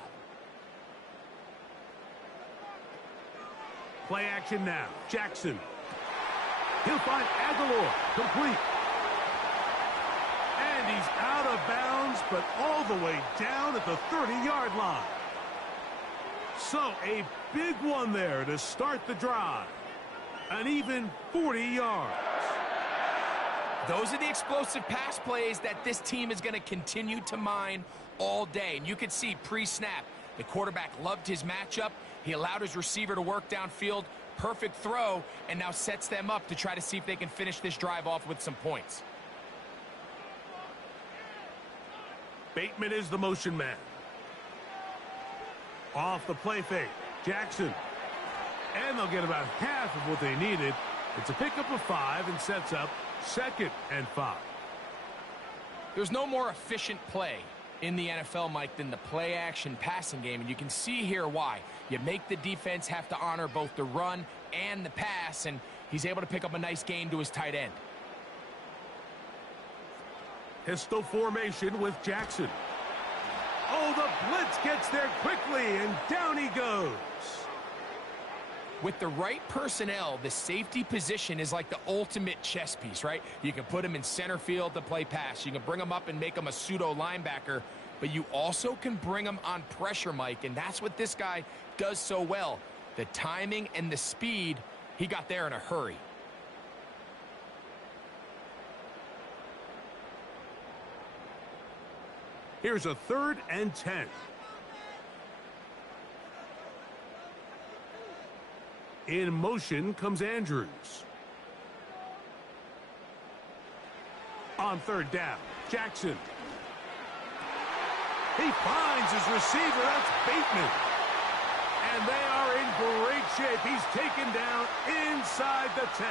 Play action now. Jackson. He'll find Aguilar. Complete. And he's out of bounds, but all the way down at the 30-yard line. So a big one there to start the drive. An even 40 yards. Those are the explosive pass plays that this team is going to continue to mine all day. And you can see pre-snap, the quarterback loved his matchup. He allowed his receiver to work downfield. Perfect throw, and now sets them up to try to see if they can finish this drive off with some points. Bateman is the motion man. Off the play fake. Jackson. And they'll get about half of what they needed. It's a pickup of 5 and sets up 2nd and 5. There's no more efficient play in the NFL, Mike, than the play-action passing game, and you can see here why. You make the defense have to honor both the run and the pass, and he's able to pick up a nice gain to his tight end. Pistol formation with Jackson. Oh, the blitz gets there quickly, and down he goes. With the right personnel, the safety position is like the ultimate chess piece, right? You can put him in center field to play pass. You can bring him up and make him a pseudo linebacker, but you also can bring him on pressure, Mike, and that's what this guy does so well. The timing and the speed, he got there in a hurry. Here's a 3rd and 10. In motion comes Andrews. On 3rd down, Jackson. He finds his receiver. That's Bateman. And they are in great shape. He's taken down inside the 10.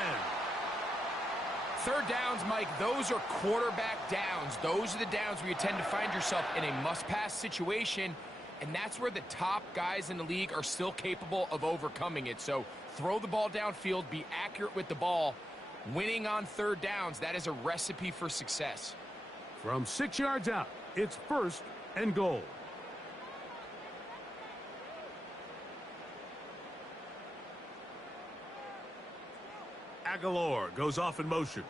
3rd downs, Mike, those are quarterback downs. Those are the downs where you tend to find yourself in a must-pass situation, and that's where the top guys in the league are still capable of overcoming it. So throw the ball downfield, be accurate with the ball. Winning on 3rd downs, that is a recipe for success. From 6 yards out, it's 1st and goal. Aguilar goes off in motion.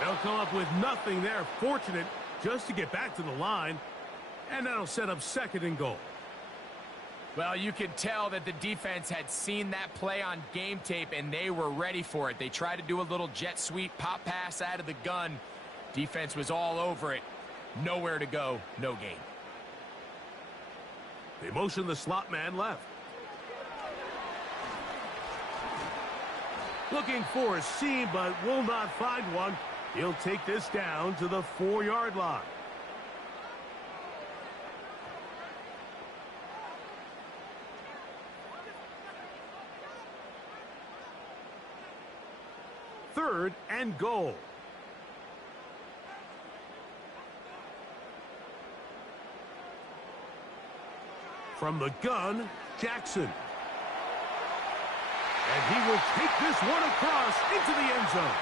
They'll come up with nothing there. Fortunate just to get back to the line. And that'll set up 2nd and goal. Well, you can tell that the defense had seen that play on game tape, and they were ready for it. They tried to do a little jet sweep, pop pass out of the gun. Defense was all over it. Nowhere to go, no gain. They motion the slot man left. Looking for a seam, but will not find one. He'll take this down to the 4-yard line. Third and goal. From the gun, Jackson. And he will take this one across into the end zone.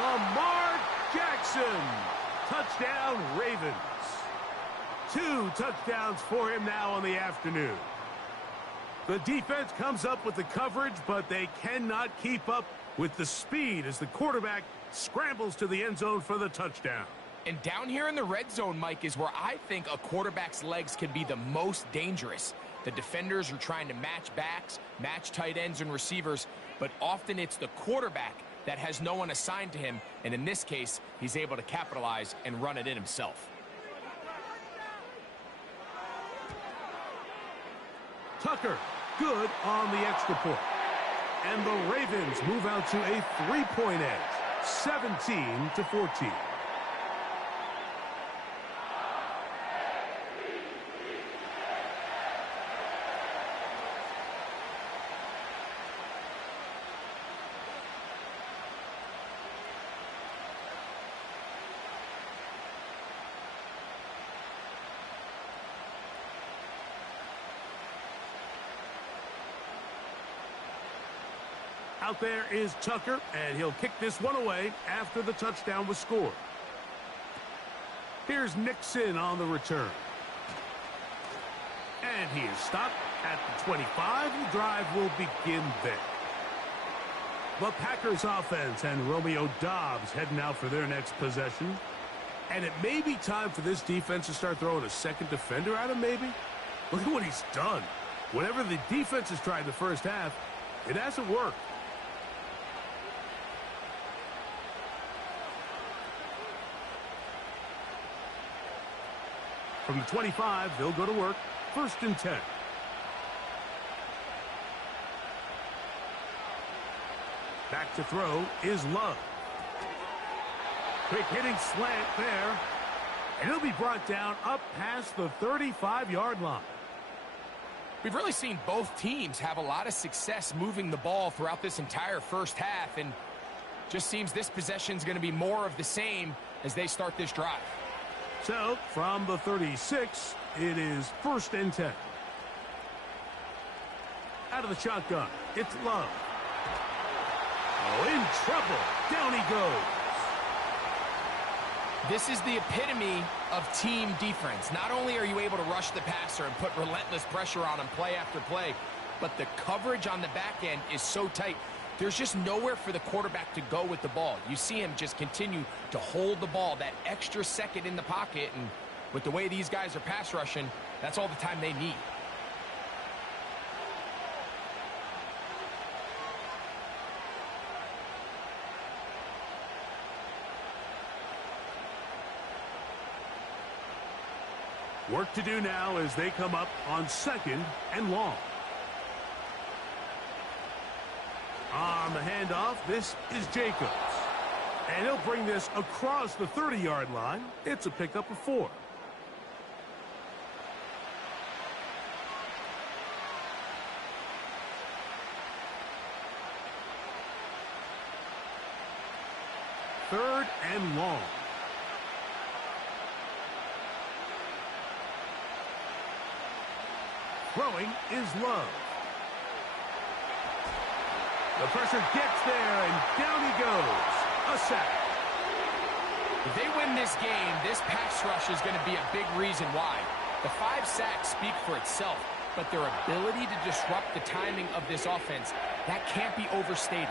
Lamar Jackson. Touchdown, Ravens. 2 touchdowns for him now on the afternoon. The defense comes up with the coverage, but they cannot keep up with the speed as the quarterback scrambles to the end zone for the touchdown. And down here in the red zone, Mike, is where I think a quarterback's legs can be the most dangerous. The defenders are trying to match backs, match tight ends and receivers, but often it's the quarterback that has no one assigned to him, and in this case, he's able to capitalize and run it in himself. Tucker, good on the extra point. And the Ravens move out to a 3-point edge, 17-14. Out there is Tucker, and he'll kick this one away after the touchdown was scored. Here's Nixon on the return. And he is stopped at the 25. The drive will begin there. The Packers offense and Romeo Doubs heading out for their next possession. And it may be time for this defense to start throwing a second defender at him, maybe. Look at what he's done. Whatever the defense has tried the first half, it hasn't worked. From the 25, they'll go to work. 1st and 10. Back to throw is Love. Quick hitting slant there. And he'll be brought down up past the 35-yard line. We've really seen both teams have a lot of success moving the ball throughout this entire first half. And just seems this possession is going to be more of the same as they start this drive. So, from the 36, it is 1st and 10. Out of the shotgun, it's Love. Oh, in trouble. Down he goes. This is the epitome of team defense. Not only are you able to rush the passer and put relentless pressure on him play after play, but the coverage on the back end is so tight. There's just nowhere for the quarterback to go with the ball. You see him just continue to hold the ball that extra second in the pocket, and with the way these guys are pass rushing, that's all the time they need. Work to do now as they come up on 2nd and long. On the handoff, this is Jacobs. And he'll bring this across the 30-yard line. It's a pickup of 4. Third and long. Throwing is Love. The pressure gets there, and down he goes. A sack. If they win this game, this pass rush is going to be a big reason why. The 5 sacks speak for itself, but their ability to disrupt the timing of this offense, that can't be overstated.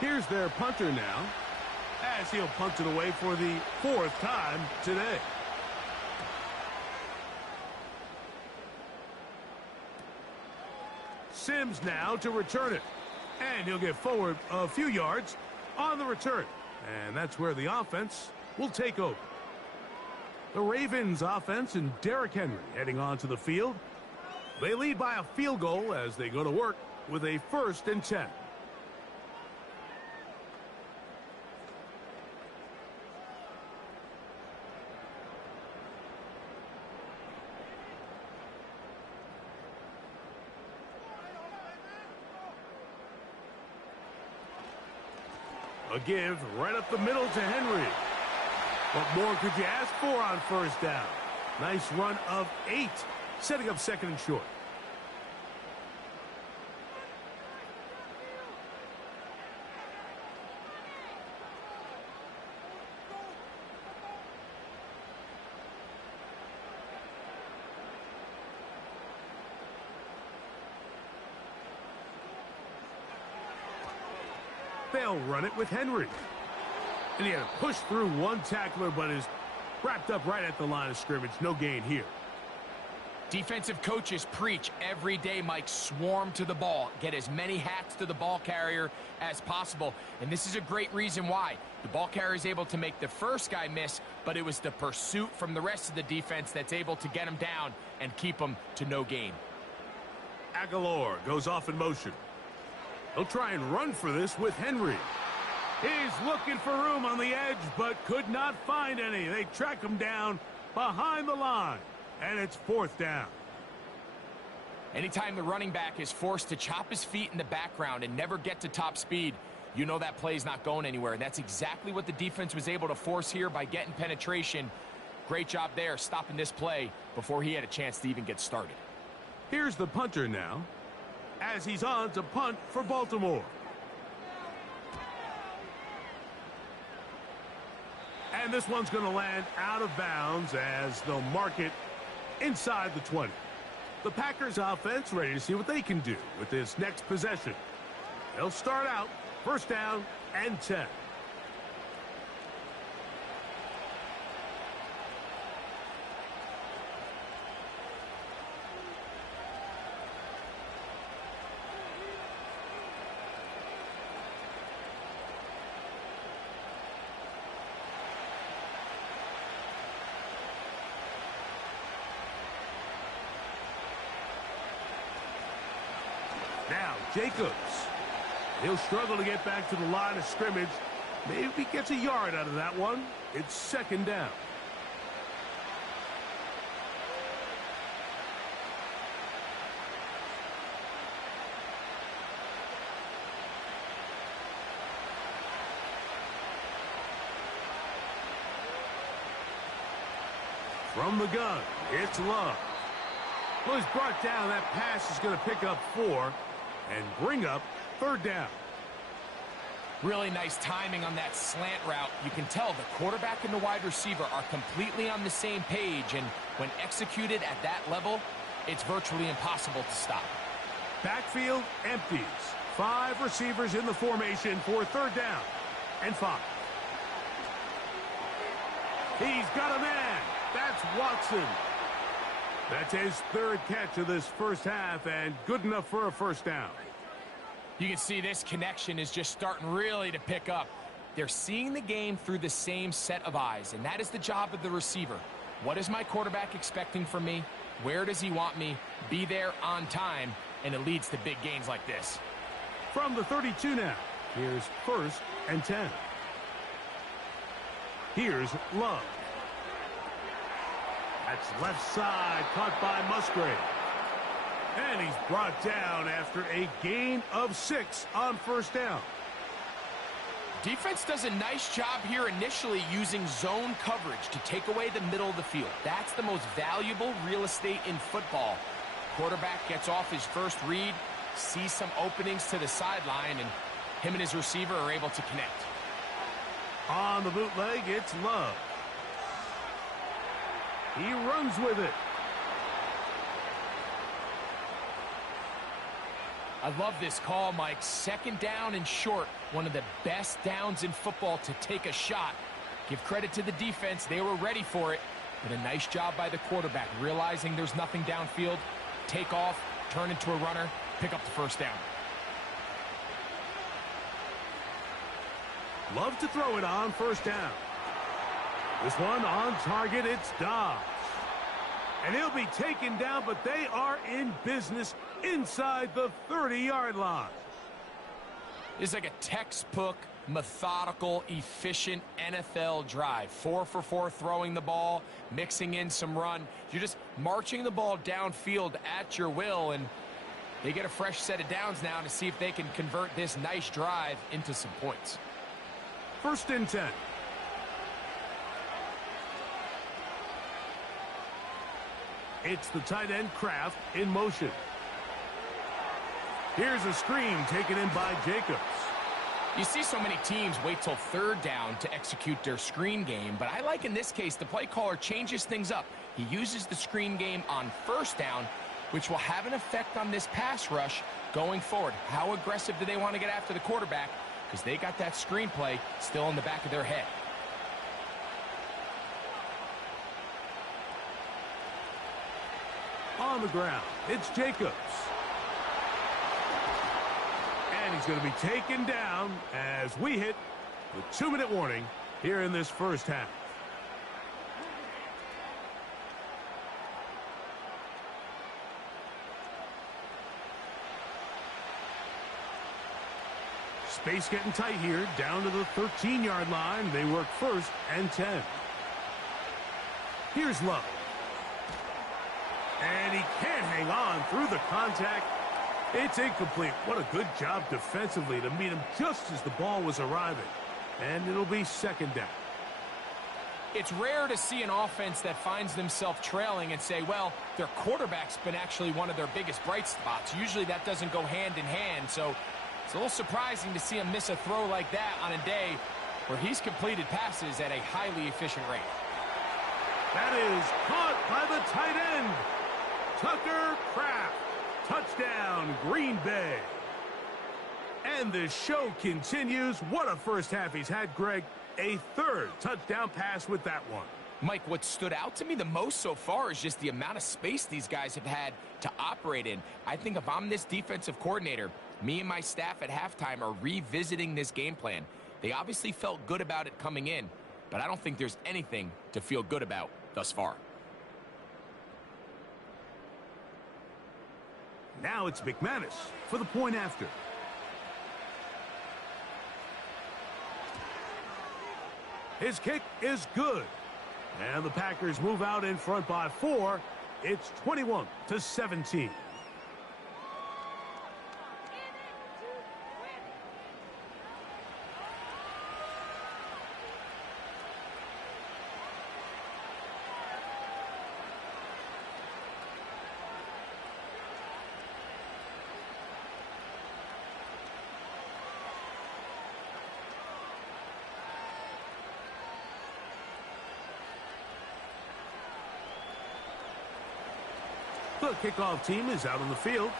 Here's their punter now, as he'll punt it away for the 4th time today. Sims now to return it. And he'll get forward a few yards on the return. And that's where the offense will take over. The Ravens offense and Derrick Henry heading onto the field. They lead by a field goal as they go to work with a 1st and 10. A give right up the middle to Henry. What more could you ask for on 1st down? Nice run of 8, setting up 2nd and short. They'll run it with Henry. And he had to push through one tackler, but is wrapped up right at the line of scrimmage. No gain here. Defensive coaches preach every day, Mike, swarm to the ball. Get as many hats to the ball carrier as possible. And this is a great reason why. The ball carrier is able to make the first guy miss, but it was the pursuit from the rest of the defense that's able to get him down and keep him to no gain. Aguilar goes off in motion. He'll try and run for this with Henry. He's looking for room on the edge, but could not find any. They track him down behind the line, and it's 4th down. Anytime the running back is forced to chop his feet in the background and never get to top speed, you know that play's not going anywhere. And that's exactly what the defense was able to force here by getting penetration. Great job there stopping this play before he had a chance to even get started. Here's the punter now, as he's on to punt for Baltimore. And this one's going to land out of bounds as they'll mark it inside the 20. The Packers offense ready to see what they can do with this next possession. They'll start out first down and 10. Now, Jacobs. He'll struggle to get back to the line of scrimmage. Maybe gets a yard out of that one. It's second down. From the gun, it's Love. Well, he's brought down. That pass is going to pick up 4 and bring up third down. Really nice timing on that slant route. You can tell the quarterback and the wide receiver are completely on the same page, and when executed at that level, it's virtually impossible to stop. Backfield empties. 5 receivers in the formation for third down and 5. He's got a man. That's Watson. That's his third catch of this first half, and good enough for a first down. You can see this connection is just starting really to pick up. They're seeing the game through the same set of eyes, and that is the job of the receiver. What is my quarterback expecting from me? Where does he want me? Be there on time, and it leads to big gains like this. From the 32 now, here's first and 10. Here's Love. That's left side, caught by Musgrave. And he's brought down after a gain of 6 on first down. Defense does a nice job here initially using zone coverage to take away the middle of the field. That's the most valuable real estate in football. Quarterback gets off his first read, sees some openings to the sideline, and him and his receiver are able to connect. On the bootleg, it's Love. He runs with it. I love this call, Mike. Second down and short. One of the best downs in football to take a shot. Give credit to the defense. They were ready for it. But a nice job by the quarterback, realizing there's nothing downfield. Take off, turn into a runner, pick up the first down. Love to throw it on first down. This one on target, it's Dobbs. And he'll be taken down, but they are in business inside the 30-yard line. It's like a textbook, methodical, efficient NFL drive. 4 for 4 throwing the ball, mixing in some run. You're just marching the ball downfield at your will, and they get a fresh set of downs now to see if they can convert this nice drive into some points. First and 10. It's the tight end Kraft in motion. Here's a screen taken in by Jacobs. You see so many teams wait till third down to execute their screen game, but I like in this case the play caller changes things up. He uses the screen game on first down, which will have an effect on this pass rush going forward. How aggressive do they want to get after the quarterback? Because they got that screen play still in the back of their head. On the ground, it's Jacobs. And he's going to be taken down as we hit the 2-minute warning here in this first half. Space getting tight here, down to the 13-yard line. They work first and 10. Here's Love. And he can't hang on through the contact. It's incomplete. What a good job defensively to meet him just as the ball was arriving. And it'll be second down. It's rare to see an offense that finds themselves trailing and say, well, their quarterback's been actually one of their biggest bright spots. Usually that doesn't go hand in hand, so it's a little surprising to see him miss a throw like that on a day where he's completed passes at a highly efficient rate. That is caught by the tight end. Tucker Kraft. Touchdown, Green Bay. And the show continues. What a first half he's had, Greg. A third touchdown pass with that one. Mike, what stood out to me the most so far is just the amount of space these guys have had to operate in. I think if I'm this defensive coordinator, me and my staff at halftime are revisiting this game plan. They obviously felt good about it coming in, but I don't think there's anything to feel good about thus far. Now it's McManus for the point after. His kick is good. And the Packers move out in front by 4. It's 21-17. The kickoff team is out on the field,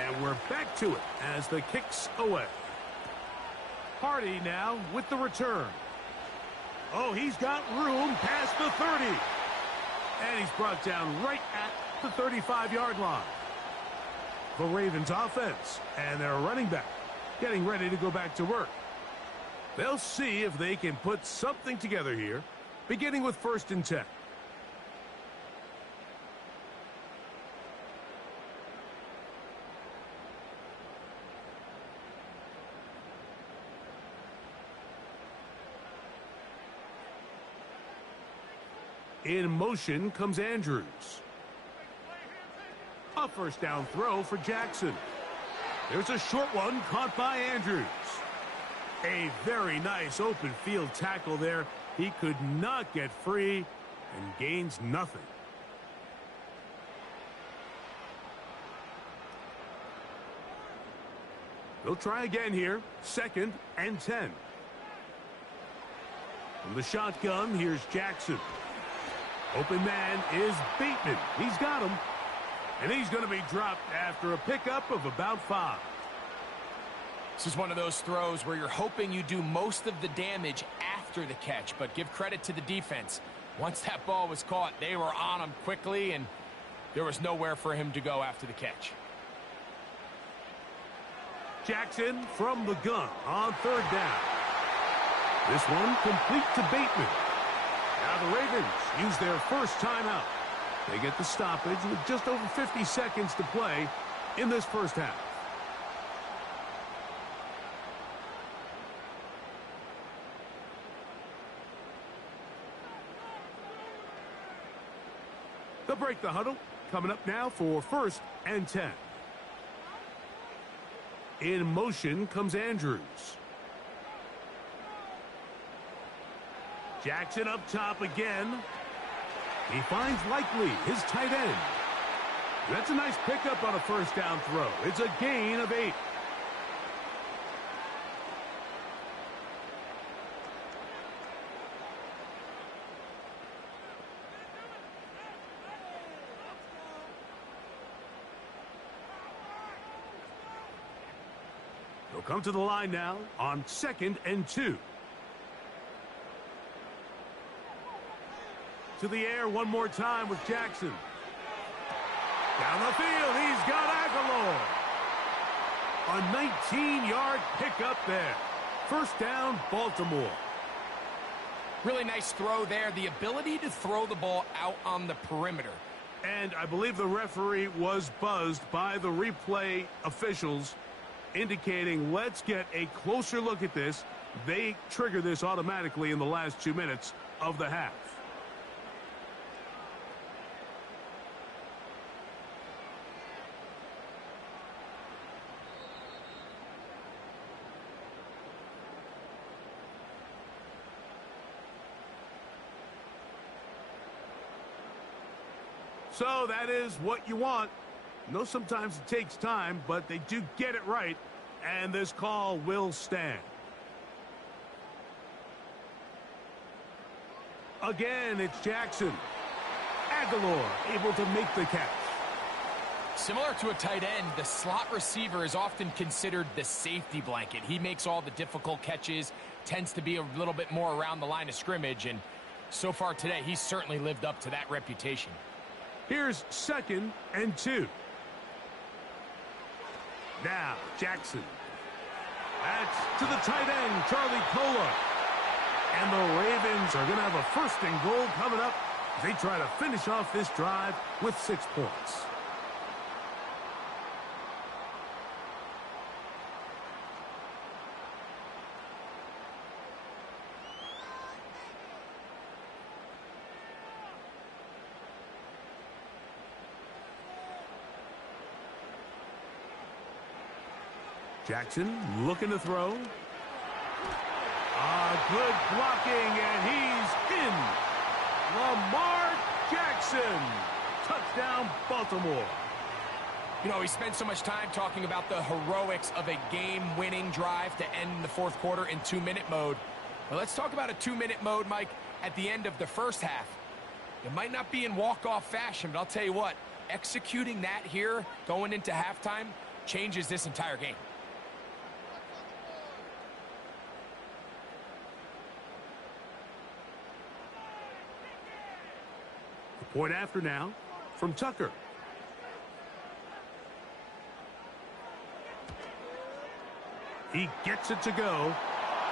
and we're back to it as the kick's away. Hardy now with the return. Oh, he's got room past the 30. And he's brought down right at the 35-yard line. The Ravens offense and their running back getting ready to go back to work. They'll see if they can put something together here, beginning with 1st and 10. In motion comes Andrews. A first down throw for Jackson. There's a short one caught by Andrews. A very nice open field tackle there. He could not get free and gains nothing. They'll try again here. 2nd and 10. From the shotgun, here's Jackson. Open man is Bateman. He's got him. And he's going to be dropped after a pickup of about 5. This is one of those throws where you're hoping you do most of the damage after the catch, but give credit to the defense. Once that ball was caught, they were on him quickly, and there was nowhere for him to go after the catch. Jackson from the gun on 3rd down. This one complete to Bateman. Now the Ravens use their first timeout. They get the stoppage with just over 50 seconds to play in this first half. They'll break the huddle. Coming up now for 1st and 10. In motion comes Andrews. Jackson up top again. He finds Likely, his tight end. That's a nice pickup on a first down throw. It's a gain of 8. They'll come to the line now on 2nd and 2. To the air one more time with Jackson. Down the field, he's got Aguilar. A 19-yard pickup there. First down, Baltimore. Really nice throw there. The ability to throw the ball out on the perimeter. And I believe the referee was buzzed by the replay officials, indicating let's get a closer look at this. They trigger this automatically in the last 2 minutes of the half. So that is what you want. No, sometimes it takes time, but they do get it right, and this call will stand. Again, it's Jackson. Aguilar able to make the catch. Similar to a tight end, the slot receiver is often considered the safety blanket. He makes all the difficult catches, tends to be a little bit more around the line of scrimmage, and so far today, he's certainly lived up to that reputation. Here's 2nd and 2. Now, Jackson. That's to the tight end, Charlie Kolar. And the Ravens are going to have a 1st and goal coming up as they try to finish off this drive with 6 points. Jackson looking to throw. Good blocking, and he's in. Lamar Jackson. Touchdown, Baltimore. You know, we spent so much time talking about the heroics of a game-winning drive to end the 4th quarter in 2-minute mode. But let's talk about a 2-minute mode, Mike, at the end of the first half. It might not be in walk-off fashion, but I'll tell you what, executing that here going into halftime changes this entire game. Point after now from Tucker. He gets it to go,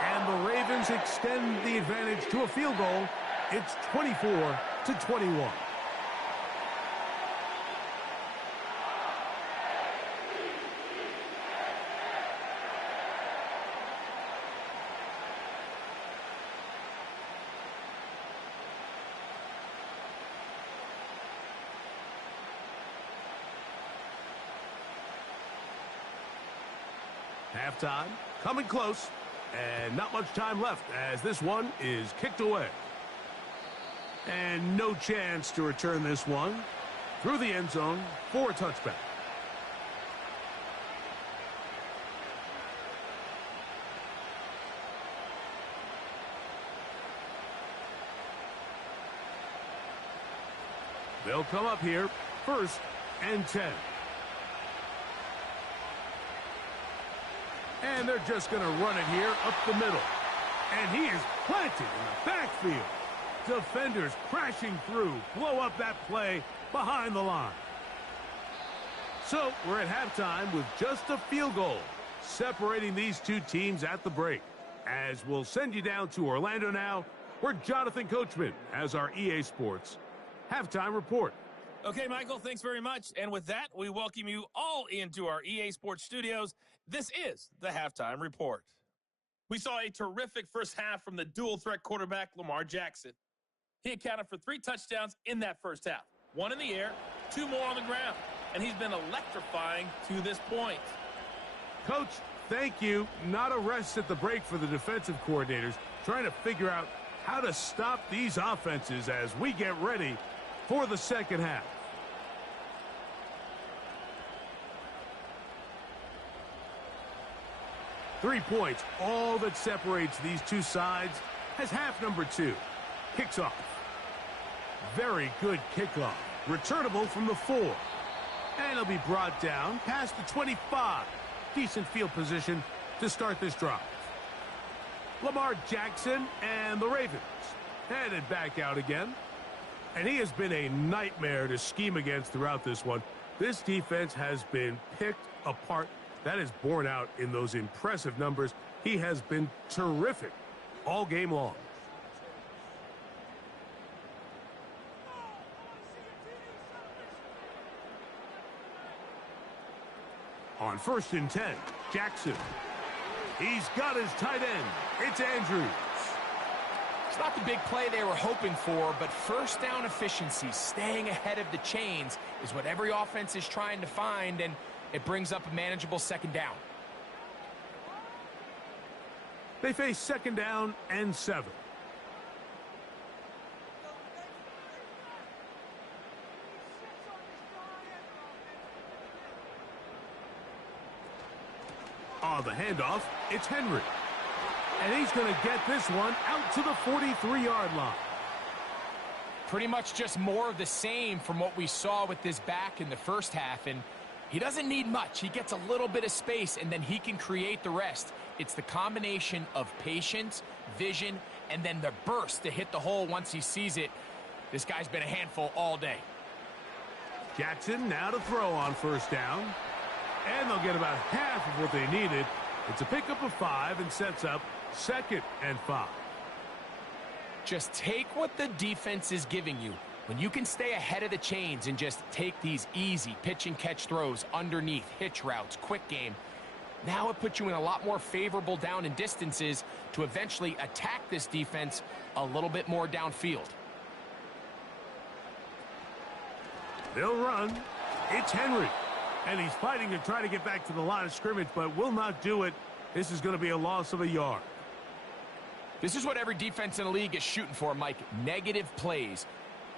and the Ravens extend the advantage to a field goal. It's 24-21. Halftime, coming close, and not much time left as this one is kicked away. And no chance to return this one through the end zone for a touchback. They'll come up here, 1st and 10. And they're just going to run it here up the middle. And he is planted in the backfield. Defenders crashing through, blow up that play behind the line. So we're at halftime with just a field goal separating these two teams at the break. As we'll send you down to Orlando now, where Jonathan Coachman has our EA Sports halftime report. Okay, Michael, thanks very much. And with that, we welcome you all into our EA Sports studios. This is the halftime report. We saw a terrific first half from the dual-threat quarterback, Lamar Jackson. He accounted for 3 touchdowns in that first half. 1 in the air, 2 more on the ground. And he's been electrifying to this point. Coach, thank you. Not a rest at the break for the defensive coordinators, trying to figure out how to stop these offenses as we get ready for the second half. Three points, all that separates these two sides, as half number 2 kicks off. Very good kickoff. Returnable from the 4. And it'll be brought down past the 25. Decent field position to start this drive. Lamar Jackson and the Ravens headed back out again. And he has been a nightmare to scheme against throughout this one. This defense has been picked apart. That is borne out in those impressive numbers. He has been terrific all game long. On 1st and 10, Jackson. He's got his tight end. It's Andrews. It's not the big play they were hoping for, but first down efficiency, staying ahead of the chains, is what every offense is trying to find, and it brings up a manageable 2nd down. They face 2nd down and 7. On the handoff, it's Henry. And he's going to get this one out to the 43-yard line. Pretty much just more of the same from what we saw with this back in the first half. And he doesn't need much. He gets a little bit of space, and then he can create the rest. It's the combination of patience, vision, and then the burst to hit the hole once he sees it. This guy's been a handful all day. Jackson now to throw on first down. And they'll get about half of what they needed. It's a pickup of 5 and sets up 2nd and 5. Just take what the defense is giving you. When you can stay ahead of the chains and just take these easy pitch and catch throws underneath, hitch routes, quick game, now it puts you in a lot more favorable down and distances to eventually attack this defense a little bit more downfield. They'll run. It's Henry. And he's fighting to try to get back to the line of scrimmage, but will not do it. This is going to be a loss of a yard. This is what every defense in the league is shooting for, Mike. Negative plays.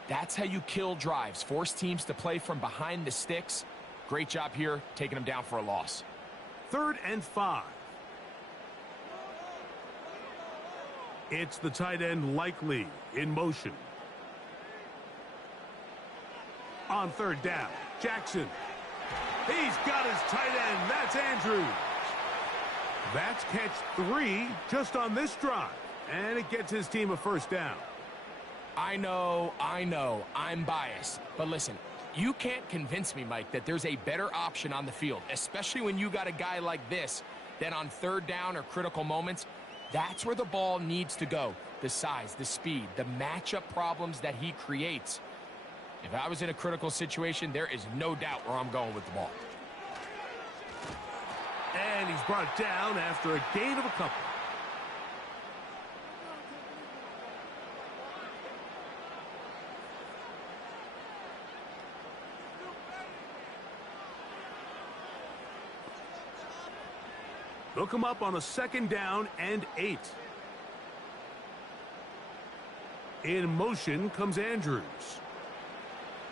That's how you kill drives. Force teams to play from behind the sticks. Great job here, taking them down for a loss. 3rd and 5. It's the tight end Likely in motion. On 3rd down, Jackson. He's got his tight end. That's Andrews. That's catch 3 just on this drive. And it gets his team a first down. I know, I'm biased. But listen, you can't convince me, Mike, that there's a better option on the field, especially when you got a guy like this, that on 3rd down or critical moments, that's where the ball needs to go. The size, the speed, the matchup problems that he creates. If I was in a critical situation, there is no doubt where I'm going with the ball. And he's brought down after a gain of a couple. They'll come up on a 2nd down and 8. In motion comes Andrews.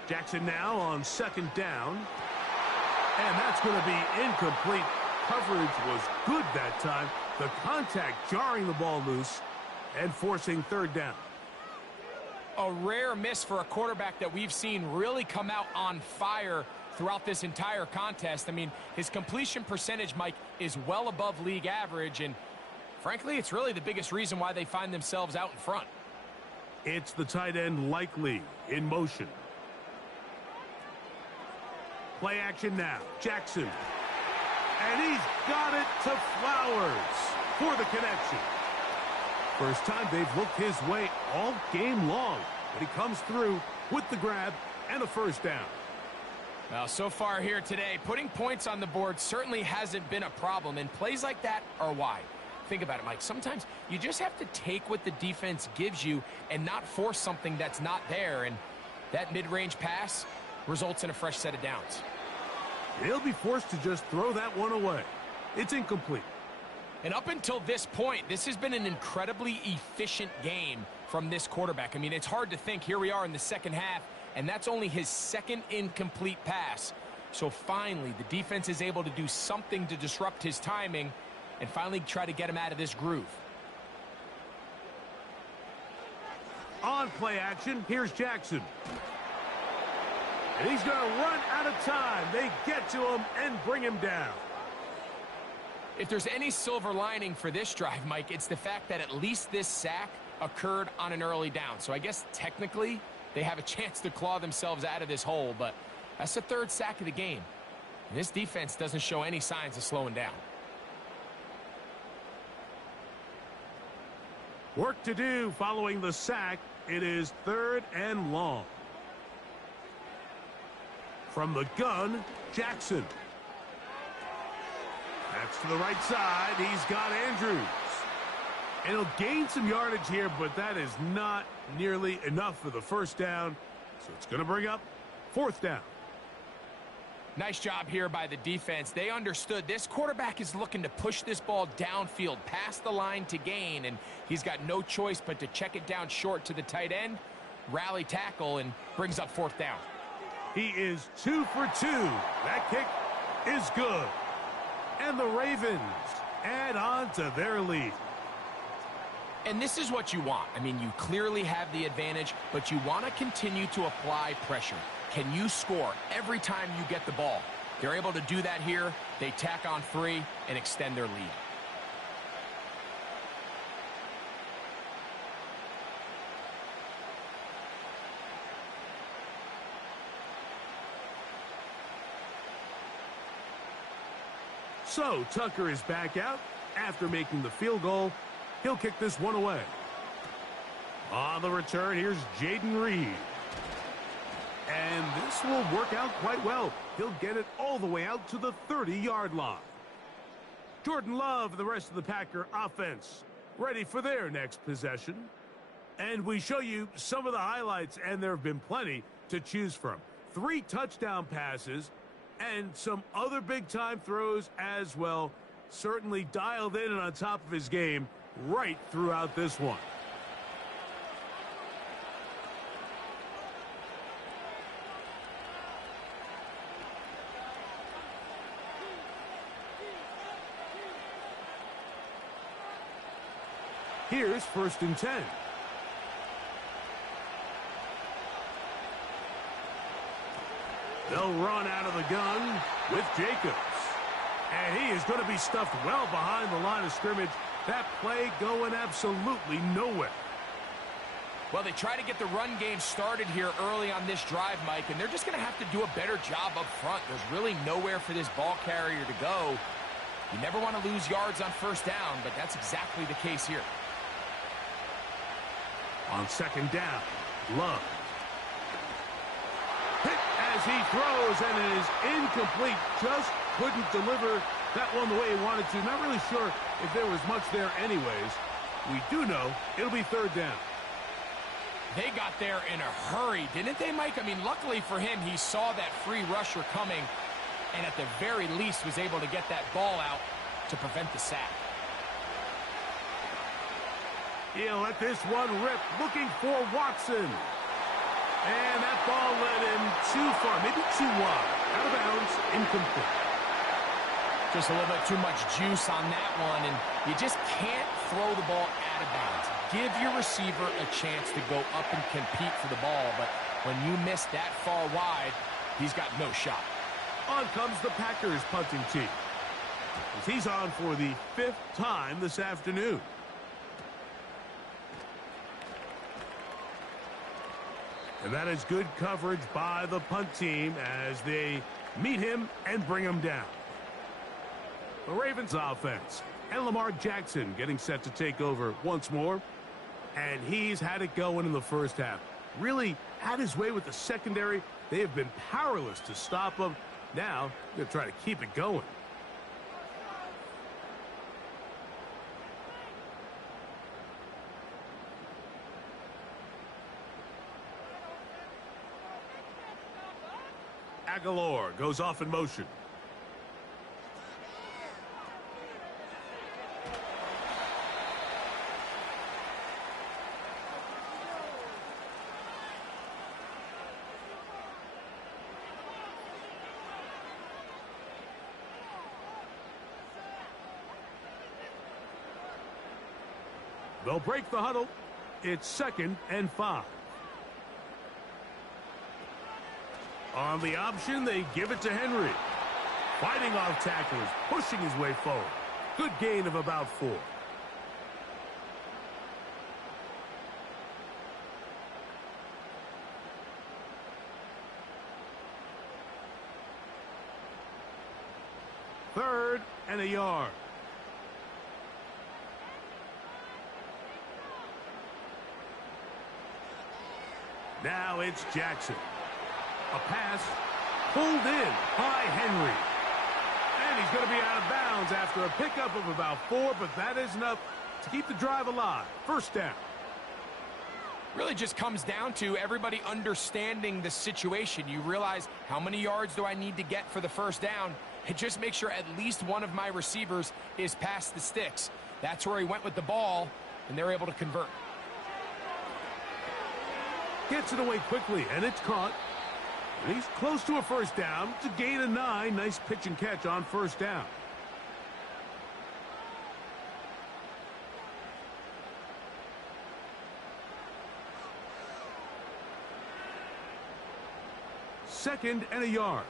Jackson now on 2nd down. And that's going to be incomplete. Coverage was good that time. The contact jarring the ball loose and forcing 3rd down. A rare miss for a quarterback that we've seen really come out on fire throughout this entire contest. I mean, his completion percentage, Mike, is well above league average, and frankly, it's really the biggest reason why they find themselves out in front. It's the tight end Likely in motion. Play action now. Jackson. And he's got it to Flowers for the connection. First time they've looked his way all game long, but he comes through with the grab and a first down. Well, so far here today, putting points on the board certainly hasn't been a problem, and plays like that are why. Think about it, Mike. Sometimes you just have to take what the defense gives you and not force something that's not there, and that mid-range pass results in a fresh set of downs. He'll be forced to just throw that one away. It's incomplete. And up until this point, this has been an incredibly efficient game from this quarterback. I mean, it's hard to think. Here we are in the 2nd half, and that's only his 2nd incomplete pass. So finally, the defense is able to do something to disrupt his timing and finally try to get him out of this groove. On play action, here's Jackson. And he's going to run out of time. They get to him and bring him down. If there's any silver lining for this drive, Mike, it's the fact that at least this sack occurred on an early down. So I guess technically they have a chance to claw themselves out of this hole, but that's the 3rd sack of the game. And this defense doesn't show any signs of slowing down. Work to do following the sack. It is 3rd and long. From the gun, Jackson. That's to the right side. He's got Andrews. And he'll gain some yardage here, but that is not nearly enough for the first down. So it's going to bring up 4th down. Nice job here by the defense. They understood this quarterback is looking to push this ball downfield past the line to gain, and he's got no choice but to check it down short to the tight end, rally tackle, and brings up 4th down. He is 2 for 2. That kick is good. And the Ravens add on to their lead. And this is what you want. I mean, you clearly have the advantage, but you want to continue to apply pressure. Can you score every time you get the ball? They're able to do that here. They tack on 3 and extend their lead. So Tucker is back out after making the field goal. He'll kick this one away. On the return, here's Jaden Reed. And this will work out quite well. He'll get it all the way out to the 30-yard line. Jordan Love and the rest of the Packer offense ready for their next possession. And we show you some of the highlights, and there have been plenty to choose from. 3 touchdown passes and some other big-time throws as well. Certainly dialed in and on top of his game right throughout this one. Here's 1st and 10. They'll run out of the gun with Jacobs. And he is going to be stuffed well behind the line of scrimmage. That play going absolutely nowhere. Well, they try to get the run game started here early on this drive, Mike, and they're just going to have to do a better job up front. There's really nowhere for this ball carrier to go. You never want to lose yards on 1st down, but that's exactly the case here. On 2nd down, Love. Hit as he throws, and it is incomplete. Just couldn't deliver that one the way he wanted to. Not really sure if there was much there anyways. We do know it'll be 3rd down. They got there in a hurry, didn't they, Mike? I mean, luckily for him, he saw that free rusher coming, and at the very least was able to get that ball out to prevent the sack. He'll let this one rip, looking for Watson. And that ball led him too far, maybe too wide. Out of bounds, incomplete. Just a little bit too much juice on that one, and you just can't throw the ball out of bounds. Give your receiver a chance to go up and compete for the ball, but when you miss that far wide, he's got no shot. On comes the Packers punting team, as he's on for the 5th time this afternoon. And that is good coverage by the punt team as they meet him and bring him down. The Ravens offense and Lamar Jackson getting set to take over once more. And he's had it going in the 1st half. Really had his way with the secondary. They have been powerless to stop him. Now they're trying to keep it going. Aguilar goes off in motion. They'll break the huddle. It's 2nd and 5. On the option, they give it to Henry. Fighting off tacklers, pushing his way forward. Good gain of about 4. Third and a yard. Now it's Jackson. A pass pulled in by Henry. And he's going to be out of bounds after a pickup of about 4, but that is enough to keep the drive alive. 1st down. Really just comes down to everybody understanding the situation. You realize, how many yards do I need to get for the 1st down? And just make sure at least one of my receivers is past the sticks. That's where he went with the ball, and they're able to convert. Gets it away quickly, and it's caught. And he's close to a 1st down. To gain a 9. Nice pitch and catch on 1st down. 2nd and a yard.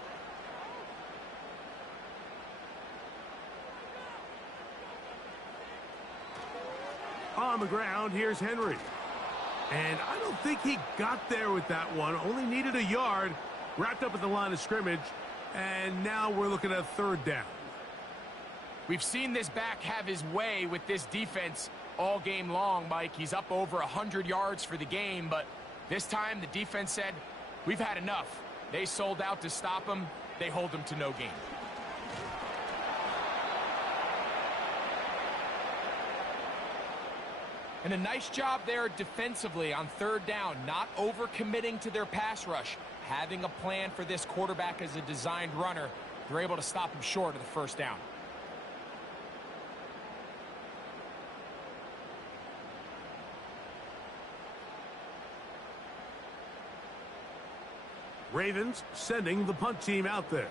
On the ground, here's Henry. And I don't think he got there with that one. Only needed a yard. Wrapped up at the line of scrimmage. And now we're looking at 3rd down. We've seen this back have his way with this defense all game long, Mike. He's up over 100 yards for the game, but this time the defense said, we've had enough. They sold out to stop him. They hold him to no gain. And a nice job there defensively on 3rd down, not overcommitting to their pass rush. Having a plan for this quarterback as a designed runner, they're able to stop him short of the 1st down. Ravens sending the punt team out there.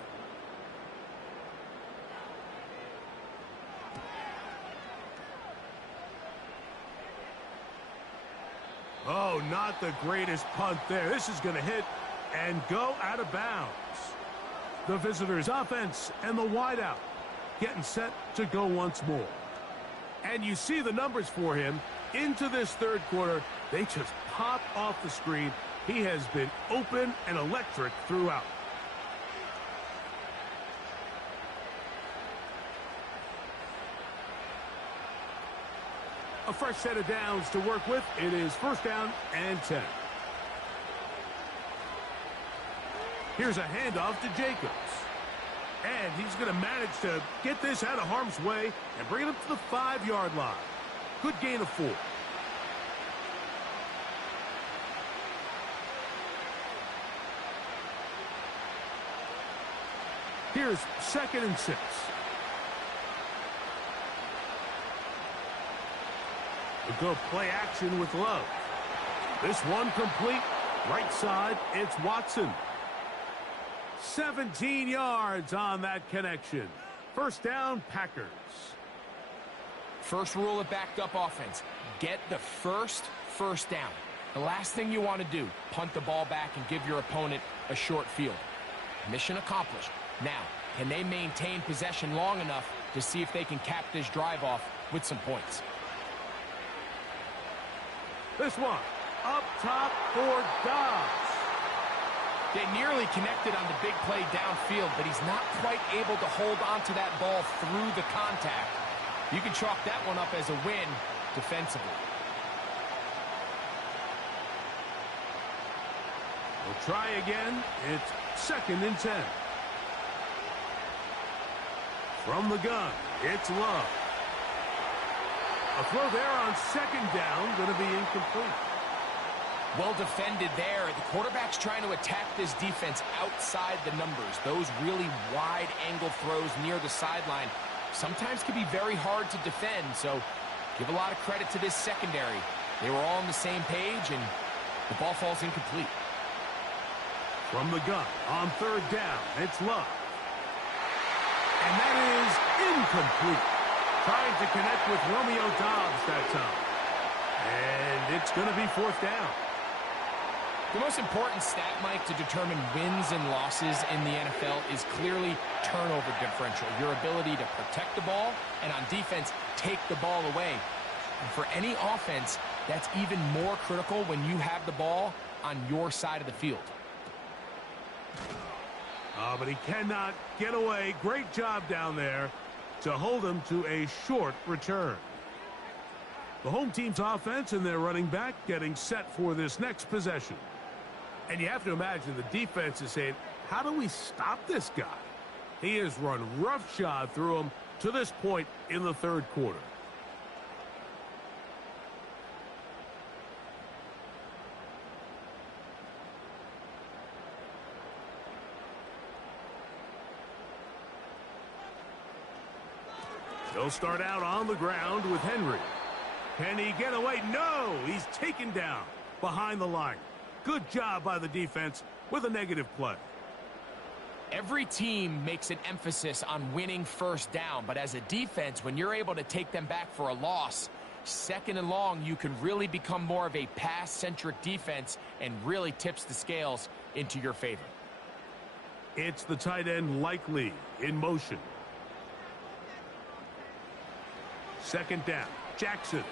Oh, not the greatest punt there. This is going to hit and go out of bounds. The visitors' offense and the wideout getting set to go once more. And you see the numbers for him into this 3rd quarter. They just pop off the screen. He has been open and electric throughout. A fresh set of downs to work with. It is 1st down and 10. Here's a handoff to Jacobs. And he's going to manage to get this out of harm's way and bring it up to the 5-yard line. Good gain of 4. Here's 2nd and 6. We'll go play action with Love. This one complete. Right side, it's Watson. 17 yards on that connection. 1st down, Packers. First rule of backed up offense, get the first down. The last thing you want to do, punt the ball back and give your opponent a short field. Mission accomplished. Now, can they maintain possession long enough to see if they can cap this drive off with some points? This one, up top for Dobbs. They nearly connected on the big play downfield, but he's not quite able to hold on to that ball through the contact. You can chalk that one up as a win defensively. We'll try again. It's 2nd and 10. From the gun, it's Love. A throw there on 2nd down, going to be incomplete. Well defended there. The quarterback's trying to attack this defense outside the numbers. Those really wide angle throws near the sideline sometimes can be very hard to defend, so give a lot of credit to this secondary. They were all on the same page, and the ball falls incomplete. From the gun on 3rd down, it's Love. And that is incomplete. Trying to connect with Romeo Dobbs that time. And it's going to be 4th down. The most important stat, Mike, to determine wins and losses in the NFL is clearly turnover differential. Your ability to protect the ball and on defense, take the ball away. And for any offense, that's even more critical when you have the ball on your side of the field. Oh, but he cannot get away. Great job down there to hold him to a short return. The home team's offense and their running back getting set for this next possession. And you have to imagine the defense is saying, how do we stop this guy? He has run roughshod through him to this point in the 3rd quarter. He'll start out on the ground with Henry. Can he get away? No! He's taken down behind the line. Good job by the defense with a negative play. Every team makes an emphasis on winning 1st down, but as a defense, when you're able to take them back for a loss, 2nd and long, you can really become more of a pass-centric defense and really tips the scales into your favor. It's the tight end Likely in motion. Second down, Jackson.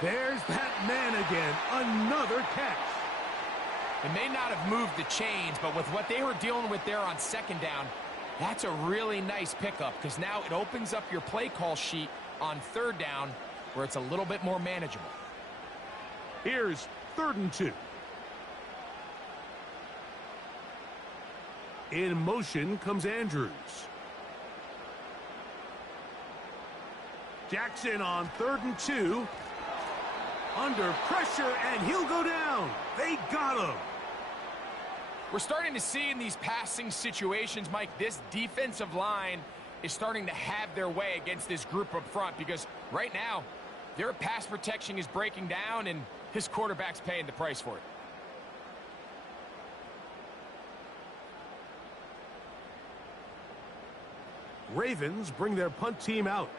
There's that man again, another catch. It may not have moved the chains, but with what they were dealing with there on second down, that's a really nice pickup because now it opens up your play call sheet on third down where it's a little bit more manageable. Here's 3rd and 2. In motion comes Andrews. Jackson on 3rd and 2. Under pressure, and he'll go down. They got him. We're starting to see in these passing situations, Mike, this defensive line is starting to have their way against this group up front because right now, their pass protection is breaking down, and his quarterback's paying the price for it. Ravens bring their punt team out.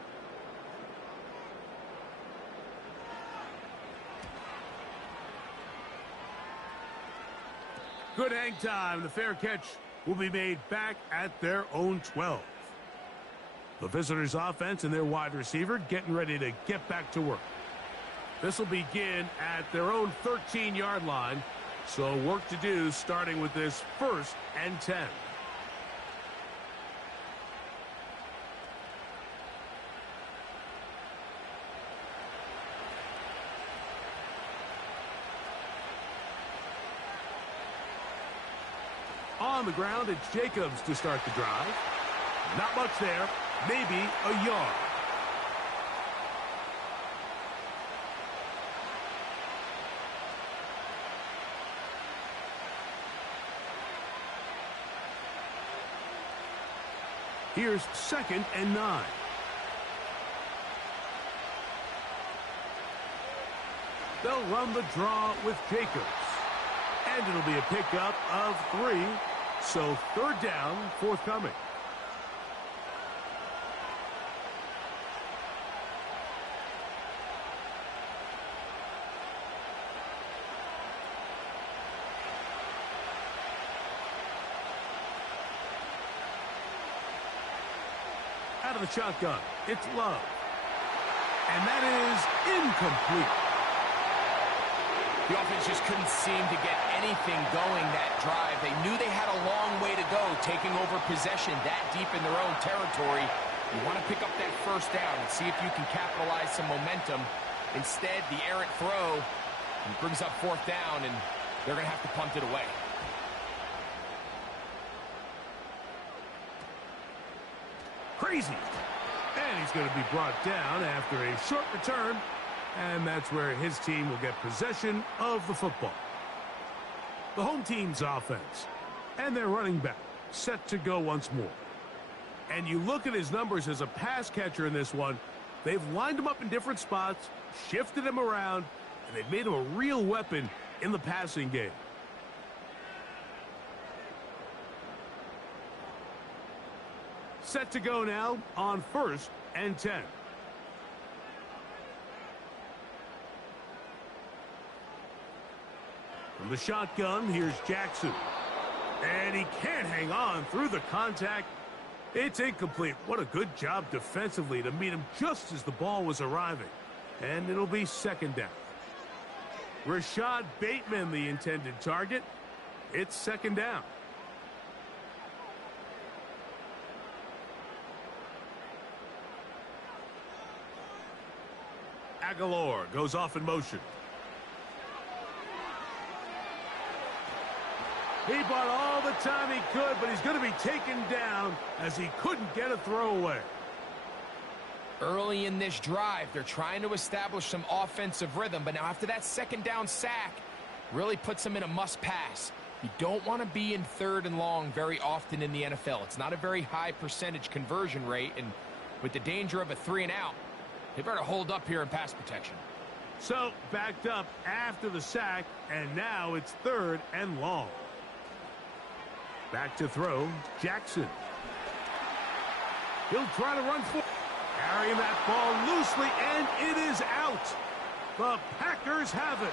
Good hang time. The fair catch will be made back at their own 12. The visitors' offense and their wide receiver getting ready to get back to work. This will begin at their own 13-yard line. So work to do starting with this 1st and 10. On the ground, it's Jacobs to start the drive. Not much there, maybe a yard. Here's 2nd and 9. They'll run the draw with Jacobs. And it'll be a pickup of 3. So 3rd down, forthcoming. Out of the shotgun, it's Love. And that is incomplete. The offense just couldn't seem to get anything going that drive. They knew they had a long way to go taking over possession that deep in their own territory. You want to pick up that 1st down and see if you can capitalize some momentum. Instead, the errant throw brings up 4th down, and they're going to have to punt it away. Crazy. And he's going to be brought down after a short return. And that's where his team will get possession of the football. The home team's offense and their running back set to go once more. And you look at his numbers as a pass catcher in this one. They've lined him up in different spots, shifted him around, and they've made him a real weapon in the passing game. Set to go now on 1st and 10. From the shotgun, here's Jackson. And he can't hang on through the contact. It's incomplete. What a good job defensively to meet him just as the ball was arriving. And it'll be 2nd down. Rashad Bateman, the intended target. It's 2nd down. Aguilar goes off in motion. He bought all the time he could, but he's going to be taken down as he couldn't get a throwaway. Early in this drive, they're trying to establish some offensive rhythm, but now after that 2nd down sack, really puts them in a must-pass. You don't want to be in 3rd and long very often in the NFL. It's not a very high percentage conversion rate, and with the danger of a 3-and-out, they better hold up here in pass protection. So, backed up after the sack, and now it's 3rd and long. Back to throw, Jackson. He'll try to run for it. Carrying that ball loosely, and it is out. The Packers have it.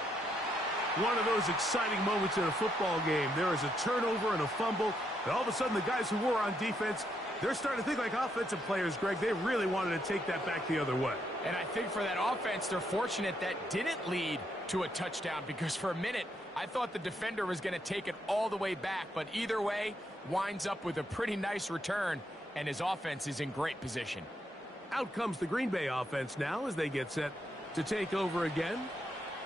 One of those exciting moments in a football game. There is a turnover and a fumble, All of a sudden, the guys who were on defense, they're starting to think like offensive players, Greg. They really wanted to take that back the other way. And I think for that offense, they're fortunate that didn't lead to a touchdown, because for a minute, I thought the defender was going to take it all the way back. But either way, winds up with a pretty nice return, and his offense is in great position. Out comes the Green Bay offense now as they get set to take over again.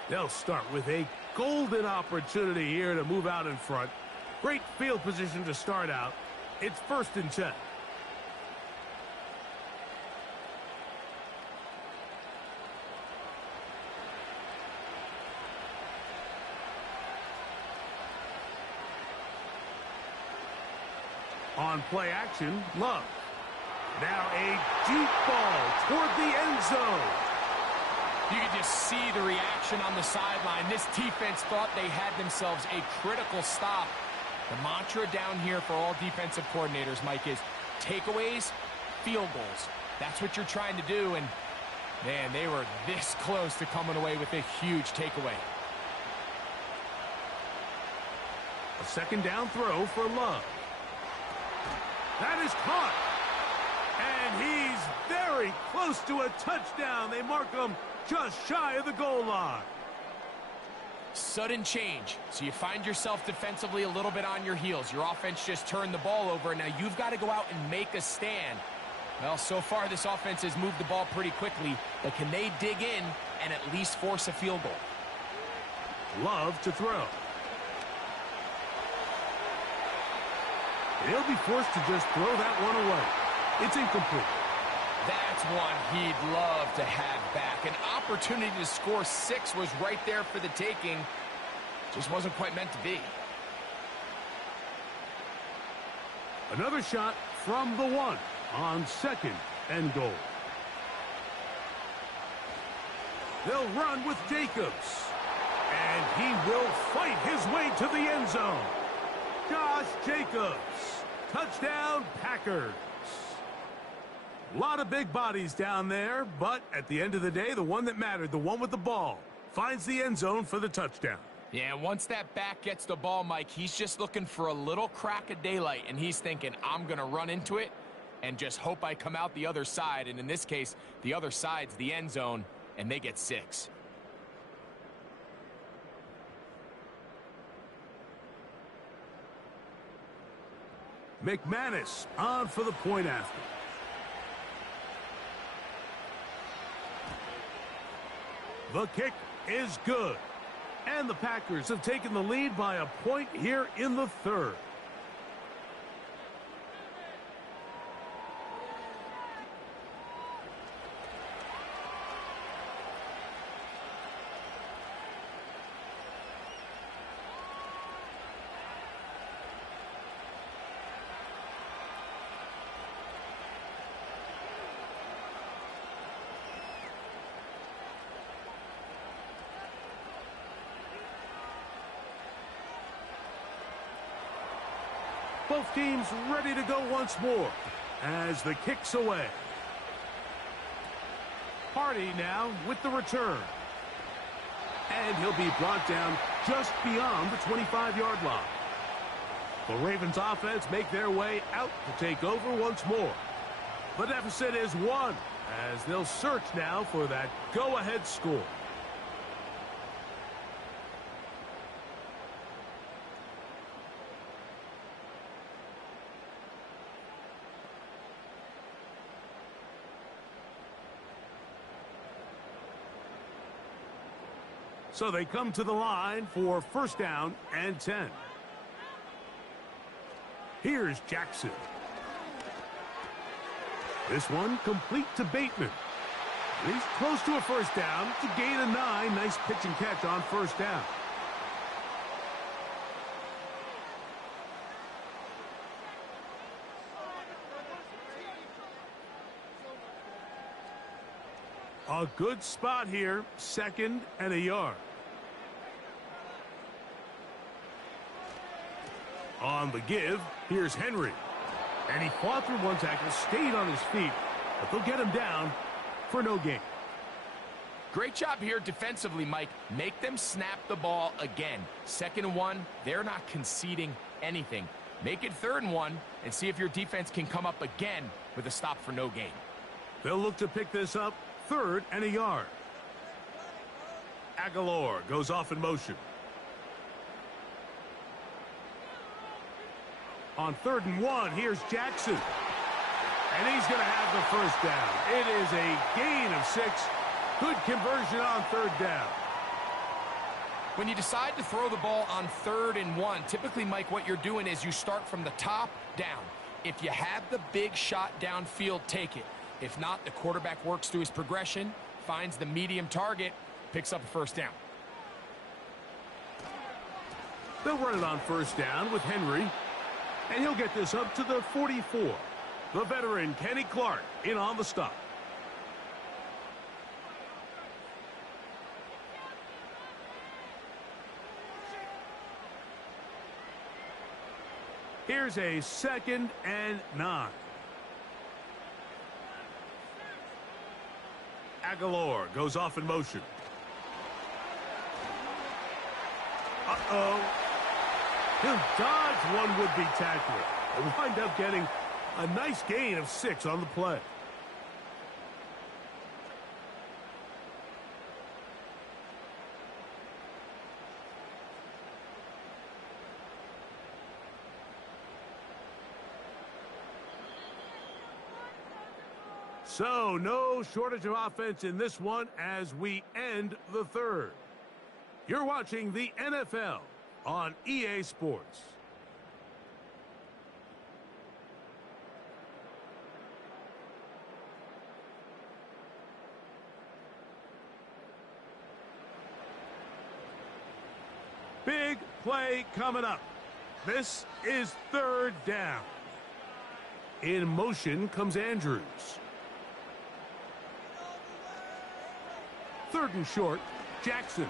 They'll start with a golden opportunity here to move out in front. Great field position to start out. It's 1st and 10. On play action, Love. Now a deep ball toward the end zone. You can just see the reaction on the sideline. This defense thought they had themselves a critical stop. The mantra down here for all defensive coordinators, Mike, is takeaways, field goals. That's what you're trying to do, and, man, they were this close to coming away with a huge takeaway. A 2nd down throw for Love. That is caught. And he's very close to a touchdown. They mark him just shy of the goal line. Sudden change. So you find yourself defensively a little bit on your heels. Your offense just turned the ball over, and now you've got to go out and make a stand. Well, so far this offense has moved the ball pretty quickly, but can they dig in and at least force a field goal? Love to throw. He'll be forced to just throw that one away. It's incomplete. That's one he'd love to have back. An opportunity to score 6 was right there for the taking. Just wasn't quite meant to be. Another shot from the 1 on 2nd and goal. They'll run with Jacobs. And he will fight his way to the end zone. Josh Jacobs. Touchdown, Packers. A lot of big bodies down there, but at the end of the day, the one that mattered, the one with the ball, finds the end zone for the touchdown. Yeah, once that back gets the ball, Mike, he's just looking for a little crack of daylight, and he's thinking, I'm going to run into it and just hope I come out the other side. And in this case, the other side's the end zone, and they get 6. McManus on for the point after. The kick is good. And the Packers have taken the lead by a point here in the 3rd. Both teams ready to go once more as the kick's away. Hardy now with the return. And he'll be brought down just beyond the 25-yard line. The Ravens offense make their way out to take over once more. The deficit is 1 as they'll search now for that go-ahead score. So they come to the line for 1st down and 10. Here's Jackson. This one complete to Bateman. He's close to a 1st down to gain a 9. Nice pitch and catch on 1st down. A good spot here, 2nd and a yard. On the give, here's Henry. And he fought through one tackle, stayed on his feet, but they'll get him down for no gain. Great job here defensively, Mike. Make them snap the ball again. 2nd and 1, they're not conceding anything. Make it 3rd and 1 and see if your defense can come up again with a stop for no gain. They'll look to pick this up 3rd and a yard. Aguilar goes off in motion. On 3rd and 1, here's Jackson. And he's going to have the 1st down. It is a gain of 6. Good conversion on 3rd down. When you decide to throw the ball on 3rd and 1, typically, Mike, what you're doing is you start from the top down. If you have the big shot downfield, take it. If not, the quarterback works through his progression, finds the medium target, picks up a 1st down. They'll run it on 1st down with Henry. And he'll get this up to the 44. The veteran, Kenny Clark, in on the stop. Here's a 2nd and 9. Aguilar goes off in motion. Uh-oh. He'll dodge one would-be tackler and wind up getting a nice gain of 6 on the play. So, no shortage of offense in this one as we end the 3rd. You're watching the NFL on EA Sports. Big play coming up. This is 3rd down. In motion comes Andrews. 3rd and short, Jackson.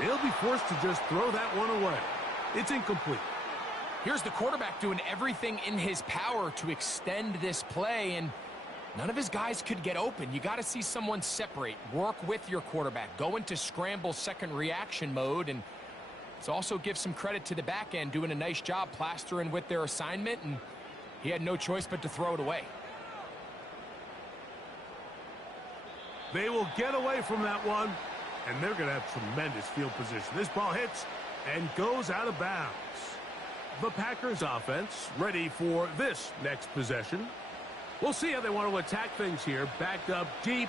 He'll be forced to just throw that one away. It's incomplete. Here's the quarterback doing everything in his power to extend this play, and none of his guys could get open. You got to see someone separate, work with your quarterback, go into scramble second reaction mode, and let's also give some credit to the back end doing a nice job plastering with their assignment, and he had no choice but to throw it away. They will get away from that one, and they're going to have tremendous field position. This ball hits and goes out of bounds. The Packers offense ready for this next possession. We'll see how they want to attack things here, backed up deep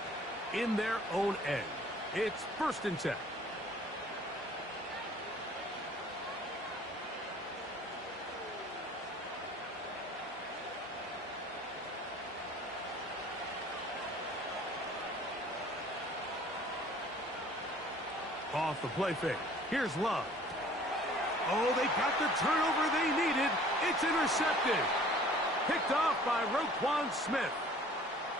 in their own end. It's 1st and 10. Off the play fake. Here's Love. Oh, they got the turnover they needed. It's intercepted. Picked off by Roquan Smith.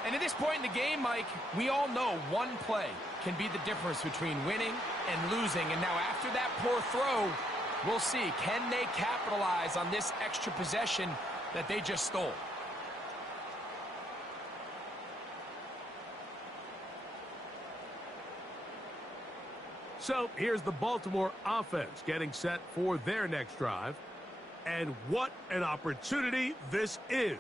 And at this point in the game, Mike, we all know one play can be the difference between winning and losing. And now after that poor throw, we'll see. Can they capitalize on this extra possession that they just stole? So here's the Baltimore offense getting set for their next drive. And what an opportunity this is.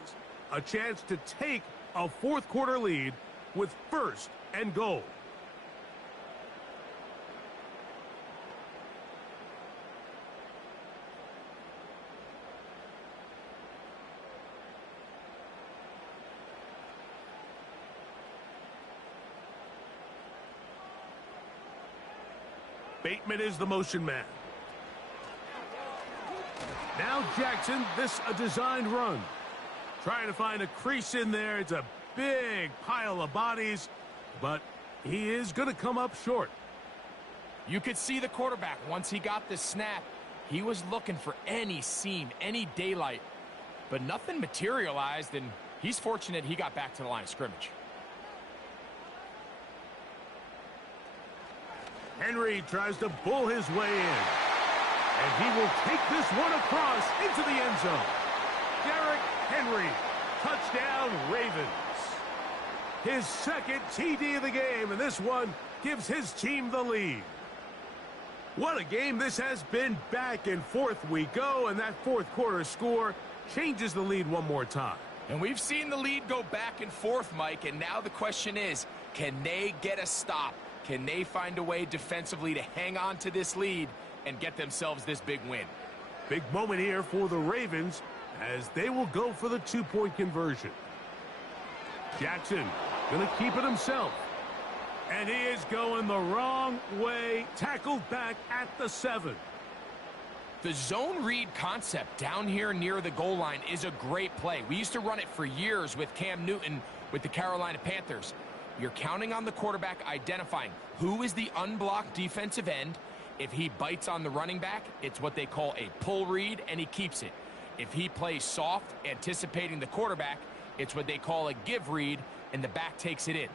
A chance to take a 4th quarter lead with 1st and goal. Bateman is the motion man. Now Jackson, this a designed run. Trying to find a crease in there. It's a big pile of bodies, but he is going to come up short. You could see the quarterback, once he got the snap, he was looking for any seam, any daylight, but nothing materialized, and he's fortunate he got back to the line of scrimmage. Henry tries to bull his way in. And he will take this one across into the end zone. Derrick Henry, touchdown Ravens. His 2nd TD of the game, and this one gives his team the lead. What a game this has been. Back and forth we go, and that fourth quarter score changes the lead one more time. And we've seen the lead go back and forth, Mike, and now the question is, can they get a stop? Can they find a way defensively to hang on to this lead and get themselves this big win? Big moment here for the Ravens as they will go for the two-point conversion. Jackson going to keep it himself. And he is going the wrong way. Tackled back at the 7. The zone read concept down here near the goal line is a great play. We used to run it for years with Cam Newton with the Carolina Panthers. You're counting on the quarterback identifying who is the unblocked defensive end. If he bites on the running back, it's what they call a pull read, and he keeps it. If he plays soft, anticipating the quarterback, it's what they call a give read, and the back takes it in.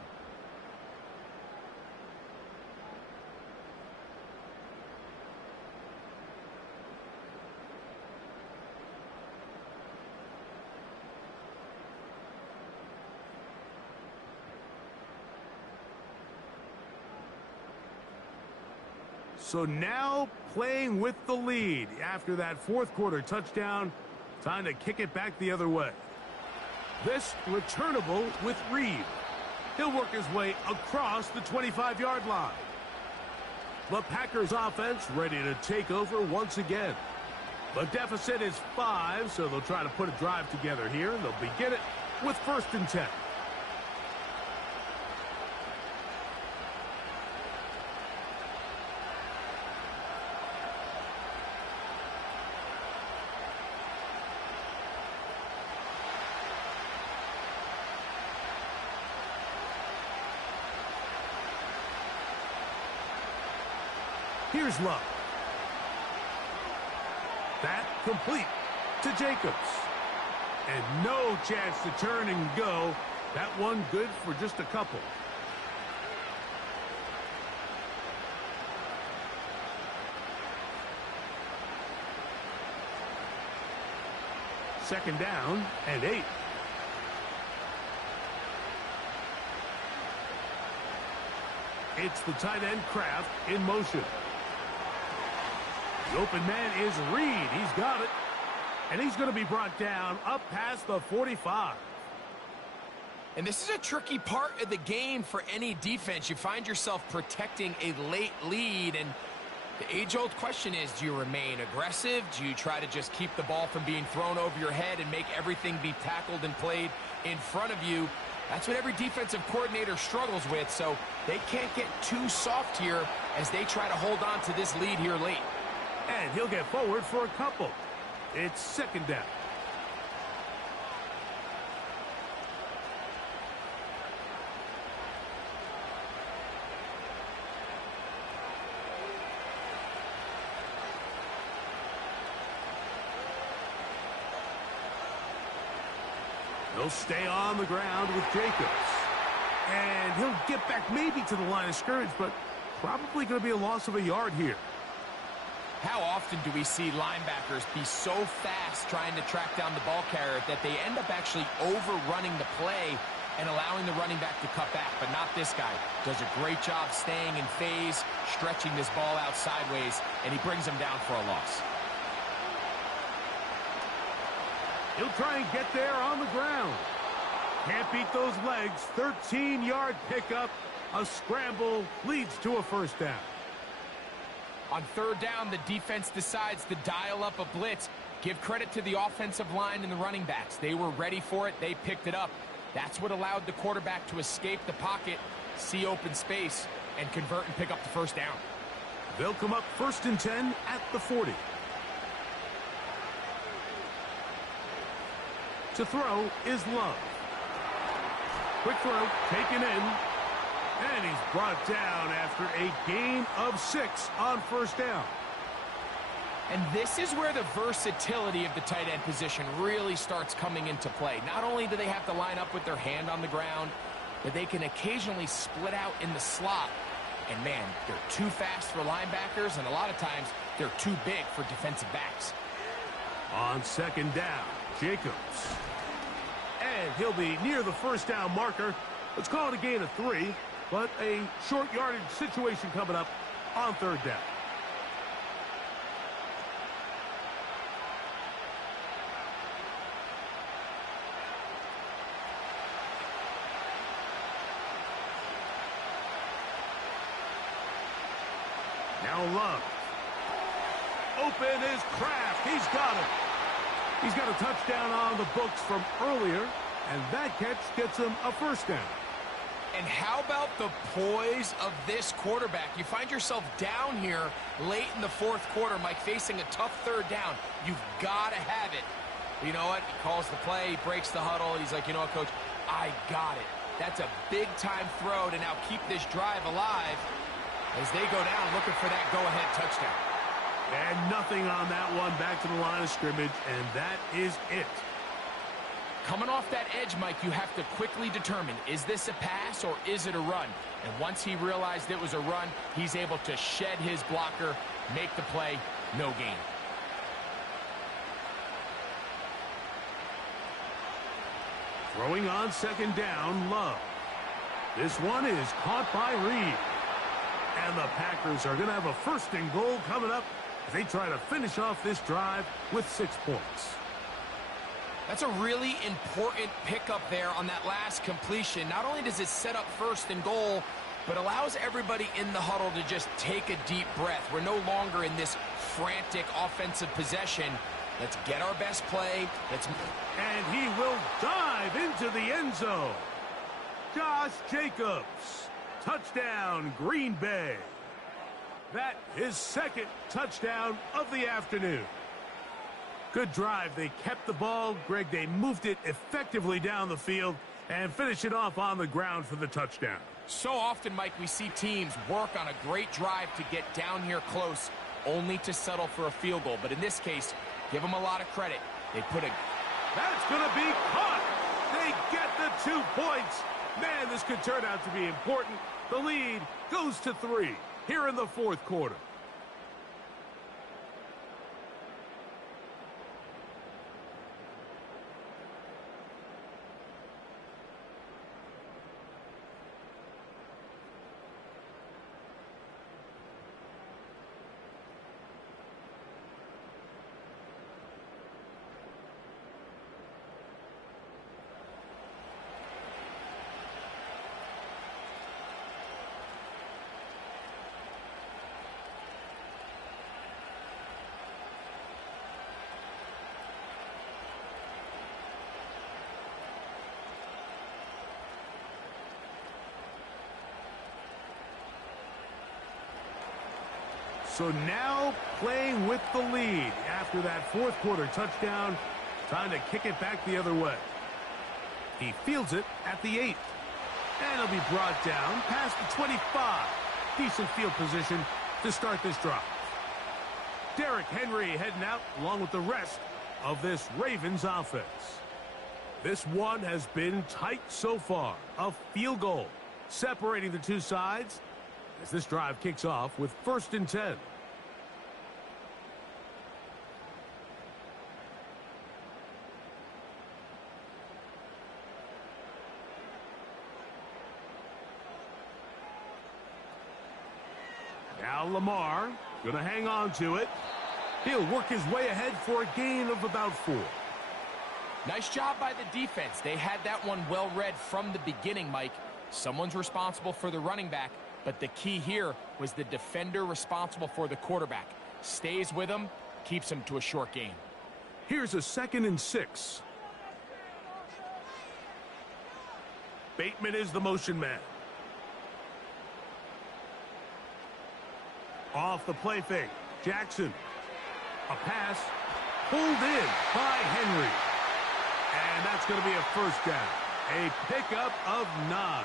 So now playing with the lead after that fourth quarter touchdown. Time to kick it back the other way. This returnable with Reed. He'll work his way across the 25-yard line. The Packers offense ready to take over once again. The deficit is 5, so they'll try to put a drive together here. They'll begin it with 1st and 10. Here's Love. That complete to Jacobs. And no chance to turn and go. That one good for just a couple. Second down and 8. It's the tight end Kraft in motion. The open man is Reed. He's got it. And he's going to be brought down up past the 45. And this is a tricky part of the game for any defense. You find yourself protecting a late lead, and the age-old question is, do you remain aggressive? Do you try to just keep the ball from being thrown over your head and make everything be tackled and played in front of you? That's what every defensive coordinator struggles with, so they can't get too soft here as they try to hold on to this lead here late. And he'll get forward for a couple. It's second down. He'll stay on the ground with Jacobs. And he'll get back maybe to the line of scrimmage, but probably going to be a loss of a yard here. How often do we see linebackers be so fast trying to track down the ball carrier that they end up actually overrunning the play and allowing the running back to cut back? But not this guy. Does a great job staying in phase, stretching this ball out sideways, and he brings him down for a loss. He'll try and get there on the ground. Can't beat those legs. 13-yard pickup. A scramble leads to a first down. On third down, the defense decides to dial up a blitz. Give credit to the offensive line and the running backs. They were ready for it. They picked it up. That's what allowed the quarterback to escape the pocket, see open space, and convert and pick up the first down. They'll come up 1st and 10 at the 40. To throw is Love. Quick throw, taken in. And he's brought down after a gain of 6 on first down. And this is where the versatility of the tight end position really starts coming into play. Not only do they have to line up with their hand on the ground, but they can occasionally split out in the slot. And man, they're too fast for linebackers, and a lot of times they're too big for defensive backs. On second down, Jacobs. And he'll be near the first down marker. Let's call it a gain of 3. But a short yardage situation coming up on third down. Now Love. Open is Kraft. He's got it. He's got a touchdown on the books from earlier, and that catch gets him a first down. And how about the poise of this quarterback? You find yourself down here late in the fourth quarter, Mike, facing a tough third down. You've got to have it. You know what? He calls the play, he breaks the huddle. He's like, you know what, Coach? I got it. That's a big-time throw to now keep this drive alive as they go down looking for that go-ahead touchdown. And nothing on that one, back to the line of scrimmage, and that is it. Coming off that edge, Mike, you have to quickly determine, is this a pass or is it a run? And once he realized it was a run, he's able to shed his blocker, make the play, no gain. Throwing on second down, Love. This one is caught by Reed. And the Packers are going to have a first and goal coming up as they try to finish off this drive with 6 points. That's a really important pickup there on that last completion. Not only does it set up first and goal, but allows everybody in the huddle to just take a deep breath. We're no longer in this frantic offensive possession. Let's get our best play. And he will dive into the end zone. Josh Jacobs. Touchdown, Green Bay. That is second touchdown of the afternoon. Good drive. They kept the ball. Greg, they moved it effectively down the field and finished it off on the ground for the touchdown. So often, Mike, we see teams work on a great drive to get down here close, only to settle for a field goal. But in this case, give them a lot of credit. They put a... That's going to be caught. They get the 2 points. Man, this could turn out to be important. The lead goes to 3 here in the fourth quarter. So now playing with the lead after that fourth quarter touchdown, trying to kick it back the other way. He fields it at the 8. And he'll be brought down past the 25. Decent field position to start this drive. Derrick Henry heading out along with the rest of this Ravens offense. This one has been tight so far. A field goal separating the two sides as this drive kicks off with 1st and 10. Now Lamar going to hang on to it. He'll work his way ahead for a gain of about 4. Nice job by the defense. They had that one well read from the beginning, Mike. Someone's responsible for the running back, but the key here was the defender responsible for the quarterback. Stays with him, keeps him to a short gain. Here's a 2nd and 6. Bateman is the motion man. Off the play fake. Jackson. A pass pulled in by Henry. And that's going to be a first down. A pickup of 9.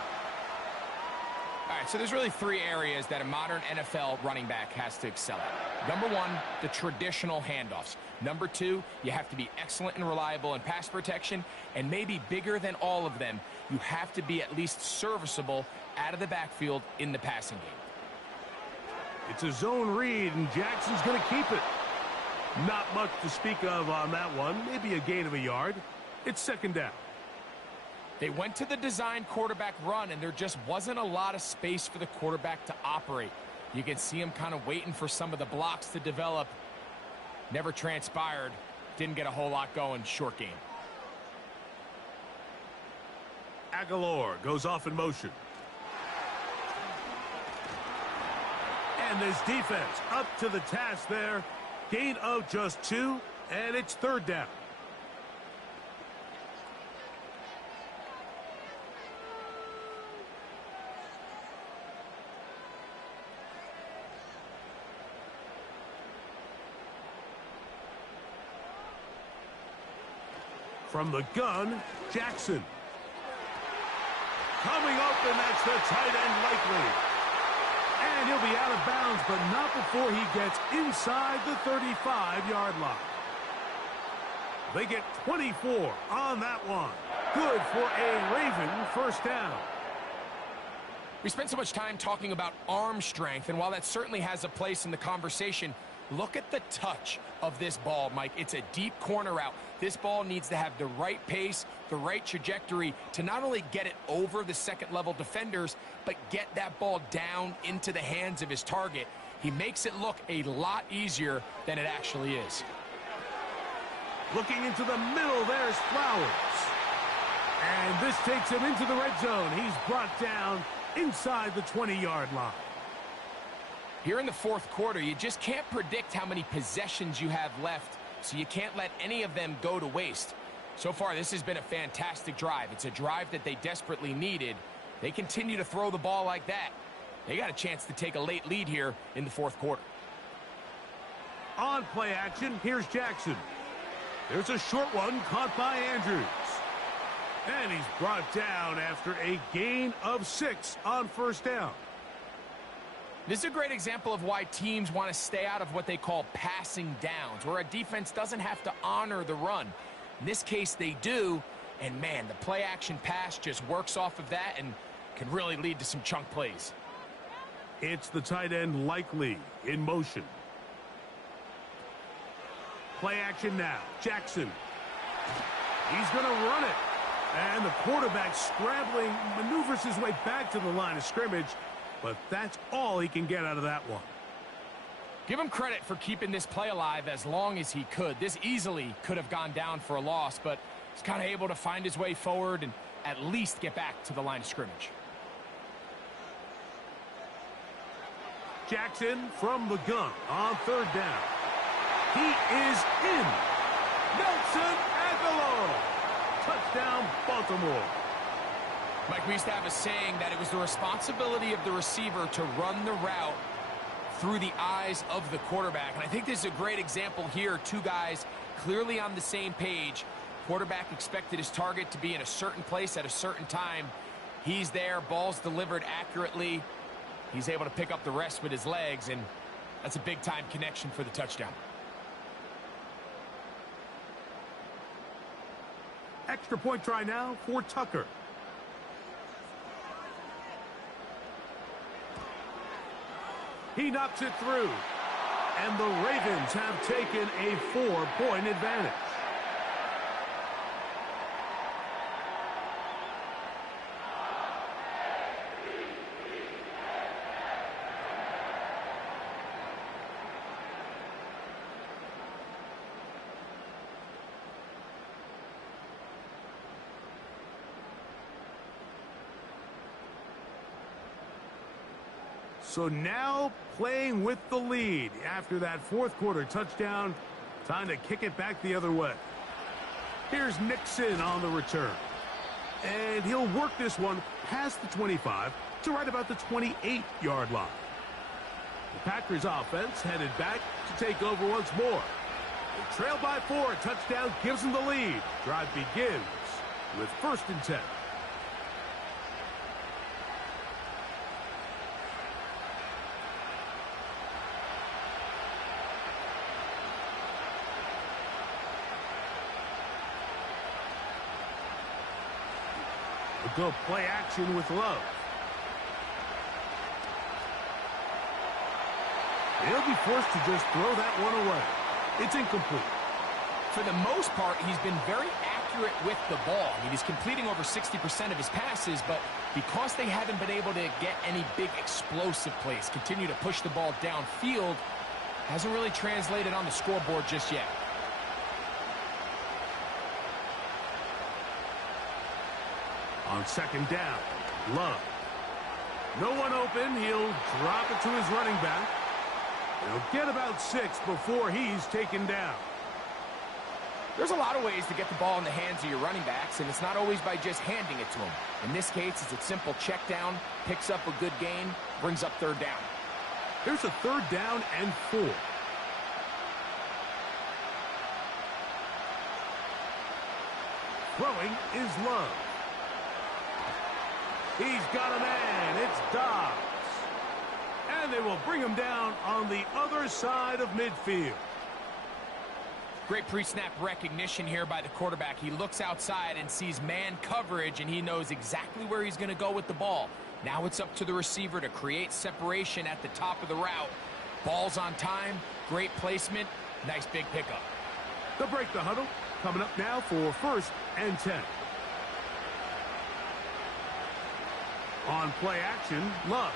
All right, so there's really 3 areas that a modern NFL running back has to excel at. Number 1, the traditional handoffs. Number 2, you have to be excellent and reliable in pass protection. And maybe bigger than all of them, you have to be at least serviceable out of the backfield in the passing game. It's a zone read, and Jackson's going to keep it. Not much to speak of on that one. Maybe a gain of a yard. It's 2nd down. They went to the design quarterback run, and there just wasn't a lot of space for the quarterback to operate. You can see him kind of waiting for some of the blocks to develop. Never transpired. Didn't get a whole lot going. Short game. Aguilar goes off in motion. And this defense up to the task there. Gain of just 2, and it's third down. From the gun, Jackson. Coming open, that's the tight end Likely. And he'll be out of bounds, but not before he gets inside the 35-yard line. They get 24 on that one. Good for a Raven first down. We spent so much time talking about arm strength, and while that certainly has a place in the conversation, look at the touch of this ball, Mike. It's a deep corner route. This ball needs to have the right pace, the right trajectory to not only get it over the second-level defenders, but get that ball down into the hands of his target. He makes it look a lot easier than it actually is. Looking into the middle, there's Flowers. And this takes him into the red zone. He's brought down inside the 20-yard line. Here in the fourth quarter, you just can't predict how many possessions you have left, so you can't let any of them go to waste. So far, this has been a fantastic drive. It's a drive that they desperately needed. They continue to throw the ball like that. They got a chance to take a late lead here in the fourth quarter. On play action, here's Jackson. There's a short one caught by Andrews. And he's brought down after a gain of 6 on first down. This is a great example of why teams want to stay out of what they call passing downs, where a defense doesn't have to honor the run. In this case, they do, and man, the play-action pass just works off of that and can really lead to some chunk plays. It's the tight end Likely in motion. Play action now. Jackson. He's going to run it. And the quarterback scrambling, maneuvers his way back to the line of scrimmage. But that's all he can get out of that one. Give him credit for keeping this play alive as long as he could. This easily could have gone down for a loss, but he's kind of able to find his way forward and at least get back to the line of scrimmage. Jackson from the gun on third down. He is in. Nelson Aguilar. Touchdown, Baltimore. Mike, we used to have a saying that it was the responsibility of the receiver to run the route through the eyes of the quarterback. And I think this is a great example here. Two guys clearly on the same page. Quarterback expected his target to be in a certain place at a certain time. He's there, ball's delivered accurately. He's able to pick up the rest with his legs, and that's a big-time connection for the touchdown. Extra point try now for Tucker. He knocks it through. And the Ravens have taken a 4-point advantage. So now playing with the lead after that fourth quarter touchdown. Time to kick it back the other way. Here's Nixon on the return. And he'll work this one past the 25 to right about the 28-yard line. The Packers offense headed back to take over once more. They trail by 4. Touchdown gives them the lead. Drive begins with 1st and 10. Go play action with Love. He'll be forced to just throw that one away. It's incomplete. For the most part, he's been very accurate with the ball. I mean, he's completing over 60% of his passes, but because they haven't been able to get any big explosive plays, continue to push the ball downfield, hasn't really translated on the scoreboard just yet. On 2nd down, Love. No one open. He'll drop it to his running back. He'll get about 6 before he's taken down. There's a lot of ways to get the ball in the hands of your running backs, and it's not always by just handing it to them. In this case, it's a simple check down, picks up a good gain, brings up 3rd down. Here's a 3rd down and 4. Throwing is Love. He's got a man. It's Dobbs. And they will bring him down on the other side of midfield. Great pre-snap recognition here by the quarterback. He looks outside and sees man coverage, and he knows exactly where he's going to go with the ball. Now it's up to the receiver to create separation at the top of the route. Ball's on time, great placement, nice big pickup. They'll break the huddle. Coming up now for 1st and 10. On play action, Love.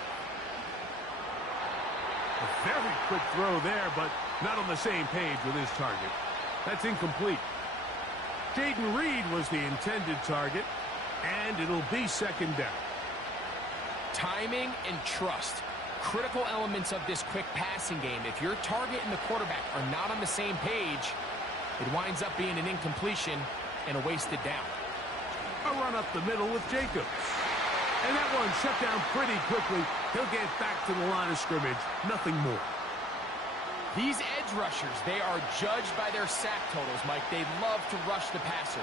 A very quick throw there, but not on the same page with his target. That's incomplete. Jaden Reed was the intended target, and it'll be 2nd down. Timing and trust. Critical elements of this quick passing game. If your target and the quarterback are not on the same page, it winds up being an incompletion and a wasted down. A run up the middle with Jacobs. And that one shut down pretty quickly. He'll get back to the line of scrimmage. Nothing more. These edge rushers, they are judged by their sack totals, Mike. They love to rush the passer.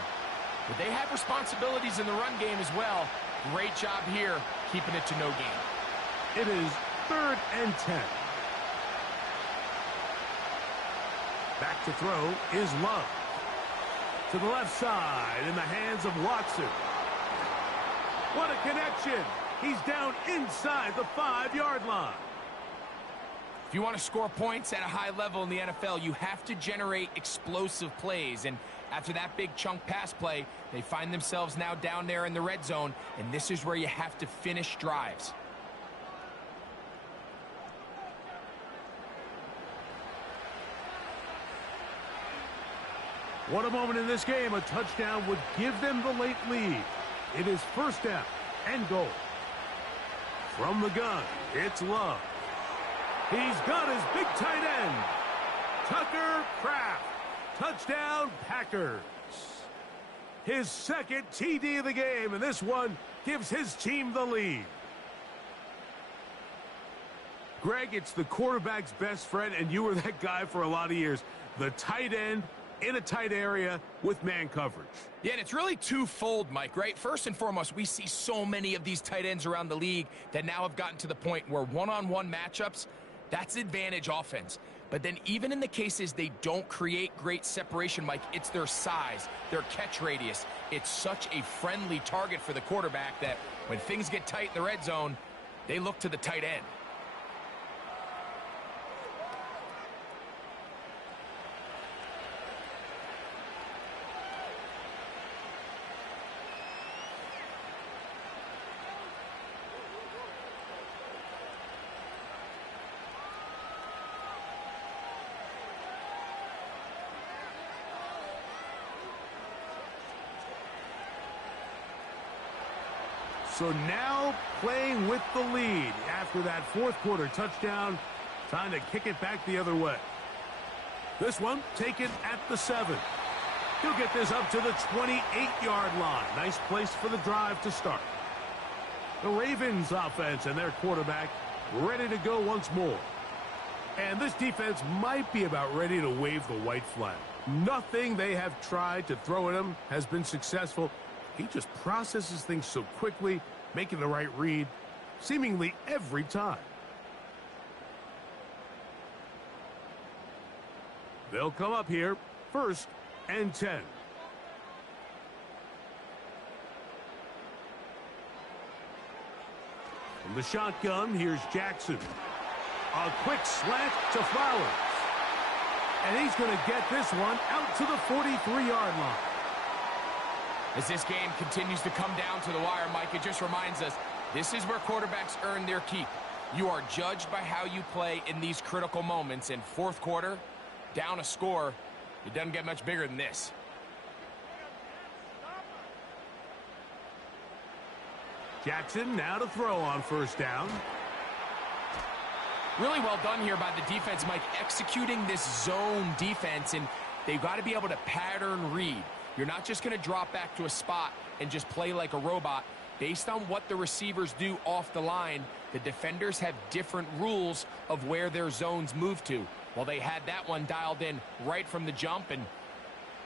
But they have responsibilities in the run game as well. Great job here, keeping it to no gain. It is 3rd and 10. Back to throw is Love. To the left side in the hands of Watson. What a connection. He's down inside the 5-yard line. If you want to score points at a high level in the NFL, you have to generate explosive plays. And after that big chunk pass play, they find themselves now down there in the red zone, and this is where you have to finish drives. What a moment in this game. A touchdown would give them the late lead. It is 1st down and goal. From the gun, it's Love. He's got his big tight end. Tucker Kraft. Touchdown, Packers. His 2nd TD of the game, and this one gives his team the lead. Greg, it's the quarterback's best friend, and you were that guy for a lot of years. The tight end in a tight area with man coverage. Yeah, and it's really twofold, Mike, right? First and foremost, we see so many of these tight ends around the league that now have gotten to the point where one-on-one matchups, that's advantage offense. But then even in the cases they don't create great separation, Mike, it's their size, their catch radius. It's such a friendly target for the quarterback that when things get tight in the red zone, they look to the tight end. So now playing with the lead after that 4th quarter touchdown, trying to kick it back the other way. This one taken at the 7. He'll get this up to the 28-yard line. Nice place for the drive to start. The Ravens offense and their quarterback ready to go once more. And this defense might be about ready to wave the white flag. Nothing they have tried to throw at him has been successful. He just processes things so quickly, making the right read, seemingly every time. They'll come up here, 1st and 10. From the shotgun, here's Jackson. A quick slant to Flowers. And he's going to get this one out to the 43-yard line. As this game continues to come down to the wire, Mike, it just reminds us, this is where quarterbacks earn their keep. You are judged by how you play in these critical moments. In 4th quarter, down a score, it doesn't get much bigger than this. Jackson now to throw on 1st down. Really well done here by the defense, Mike, executing this zone defense, and they've got to be able to pattern read. You're not just going to drop back to a spot and just play like a robot. Based on what the receivers do off the line, the defenders have different rules of where their zones move to. Well, they had that one dialed in right from the jump, and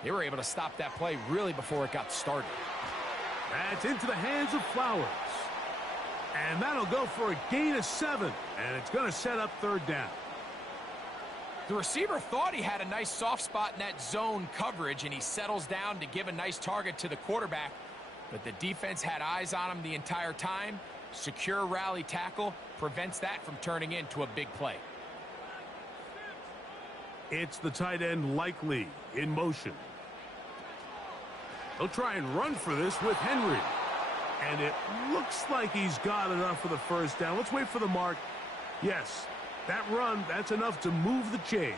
they were able to stop that play really before it got started. That's into the hands of Flowers. And that'll go for a gain of 7, and it's going to set up third down. The receiver thought he had a nice soft spot in that zone coverage, and he settles down to give a nice target to the quarterback. But the defense had eyes on him the entire time. Secure rally tackle prevents that from turning into a big play. It's the tight end Likely in motion. He'll try and run for this with Henry. And it looks like he's got enough for the first down. Let's wait for the mark. Yes, that run, that's enough to move the chains.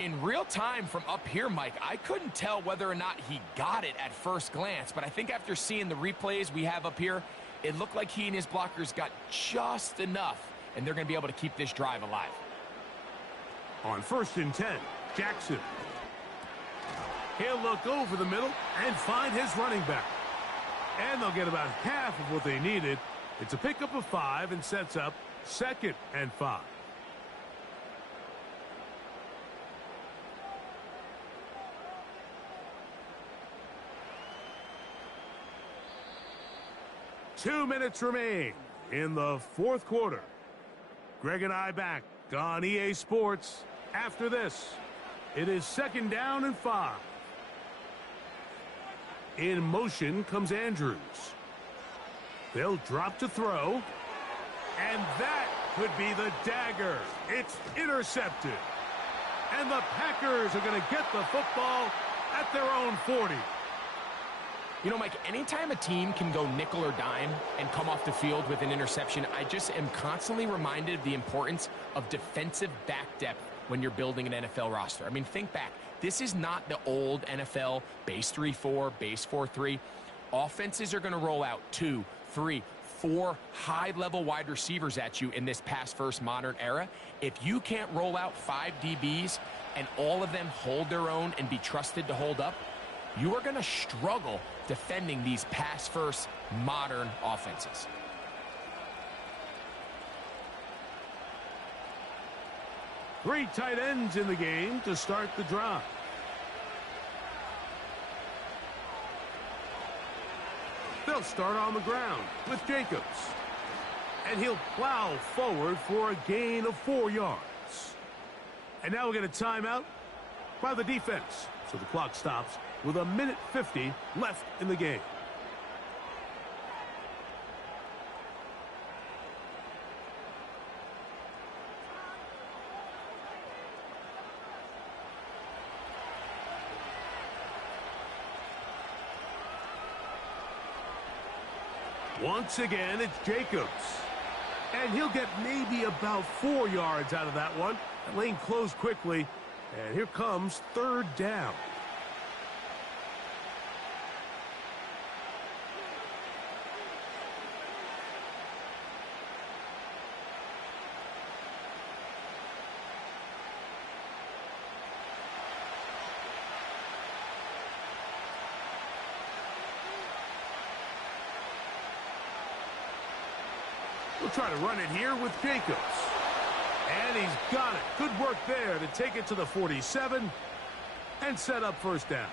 In real time from up here, Mike, I couldn't tell whether or not he got it at first glance, but I think after seeing the replays we have up here, it looked like he and his blockers got just enough, and they're going to be able to keep this drive alive. On 1st and 10, Jackson. He'll look over the middle and find his running back. And they'll get about half of what they needed. It's a pickup of 5 and sets up 2nd and 5. Two minutes remain in the 4th quarter. Greg and I back on EA Sports. After this, it is 2nd down and 5. In motion comes Andrews. They'll drop to throw. And that could be the dagger. It's intercepted. And the Packers are going to get the football at their own 40. You know, Mike, anytime a team can go nickel or dime and come off the field with an interception, I just am constantly reminded of the importance of defensive back depth when you're building an NFL roster. I mean, think back. This is not the old NFL base 3-4, base 4-3. Offenses are going to roll out 2, 3, 4 high-level wide receivers at you in this pass-first modern era. If you can't roll out 5 DBs and all of them hold their own and be trusted to hold up, you are going to struggle defending these pass-first modern offenses. Three tight ends in the game to start the drive. They'll start on the ground with Jacobs. And he'll plow forward for a gain of 4 yards. And now we get a timeout by the defense. So the clock stops with 1:50 left in the game. Once again, it's Jacobs. And he'll get maybe about 4 yards out of that one. That lane closed quickly. And here comes 3rd down. We'll try to run it here with Jacobs. And he's got it. Good work there to take it to the 47 and set up 1st down.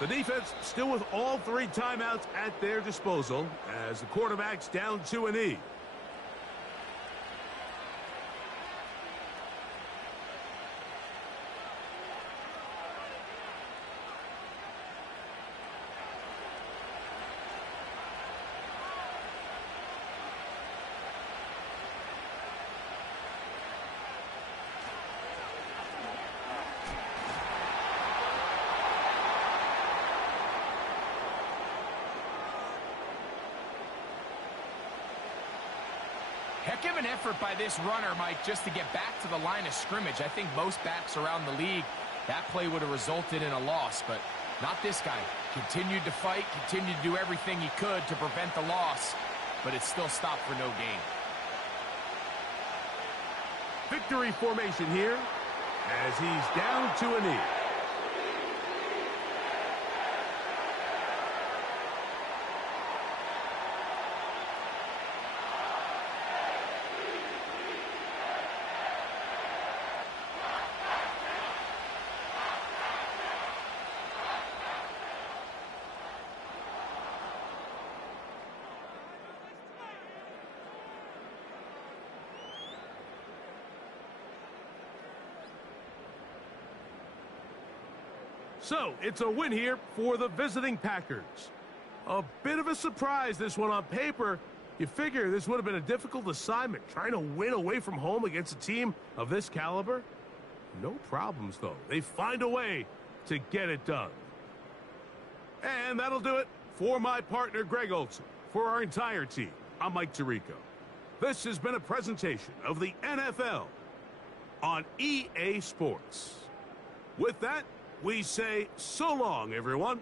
The defense still with all 3 timeouts at their disposal as the quarterback's down to a knee. Heck of an effort by this runner, Mike, just to get back to the line of scrimmage. I think most backs around the league, that play would have resulted in a loss, but not this guy. Continued to fight, continued to do everything he could to prevent the loss, but it still stopped for no gain. Victory formation here as he's down to a knee. So, it's a win here for the visiting Packers. A bit of a surprise, this one on paper. You figure this would have been a difficult assignment, trying to win away from home against a team of this caliber. No problems, though. They find a way to get it done. And that'll do it for my partner, Greg Olson. For our entire team, I'm Mike Tirico. This has been a presentation of the NFL on EA Sports. With that, we say so long, everyone.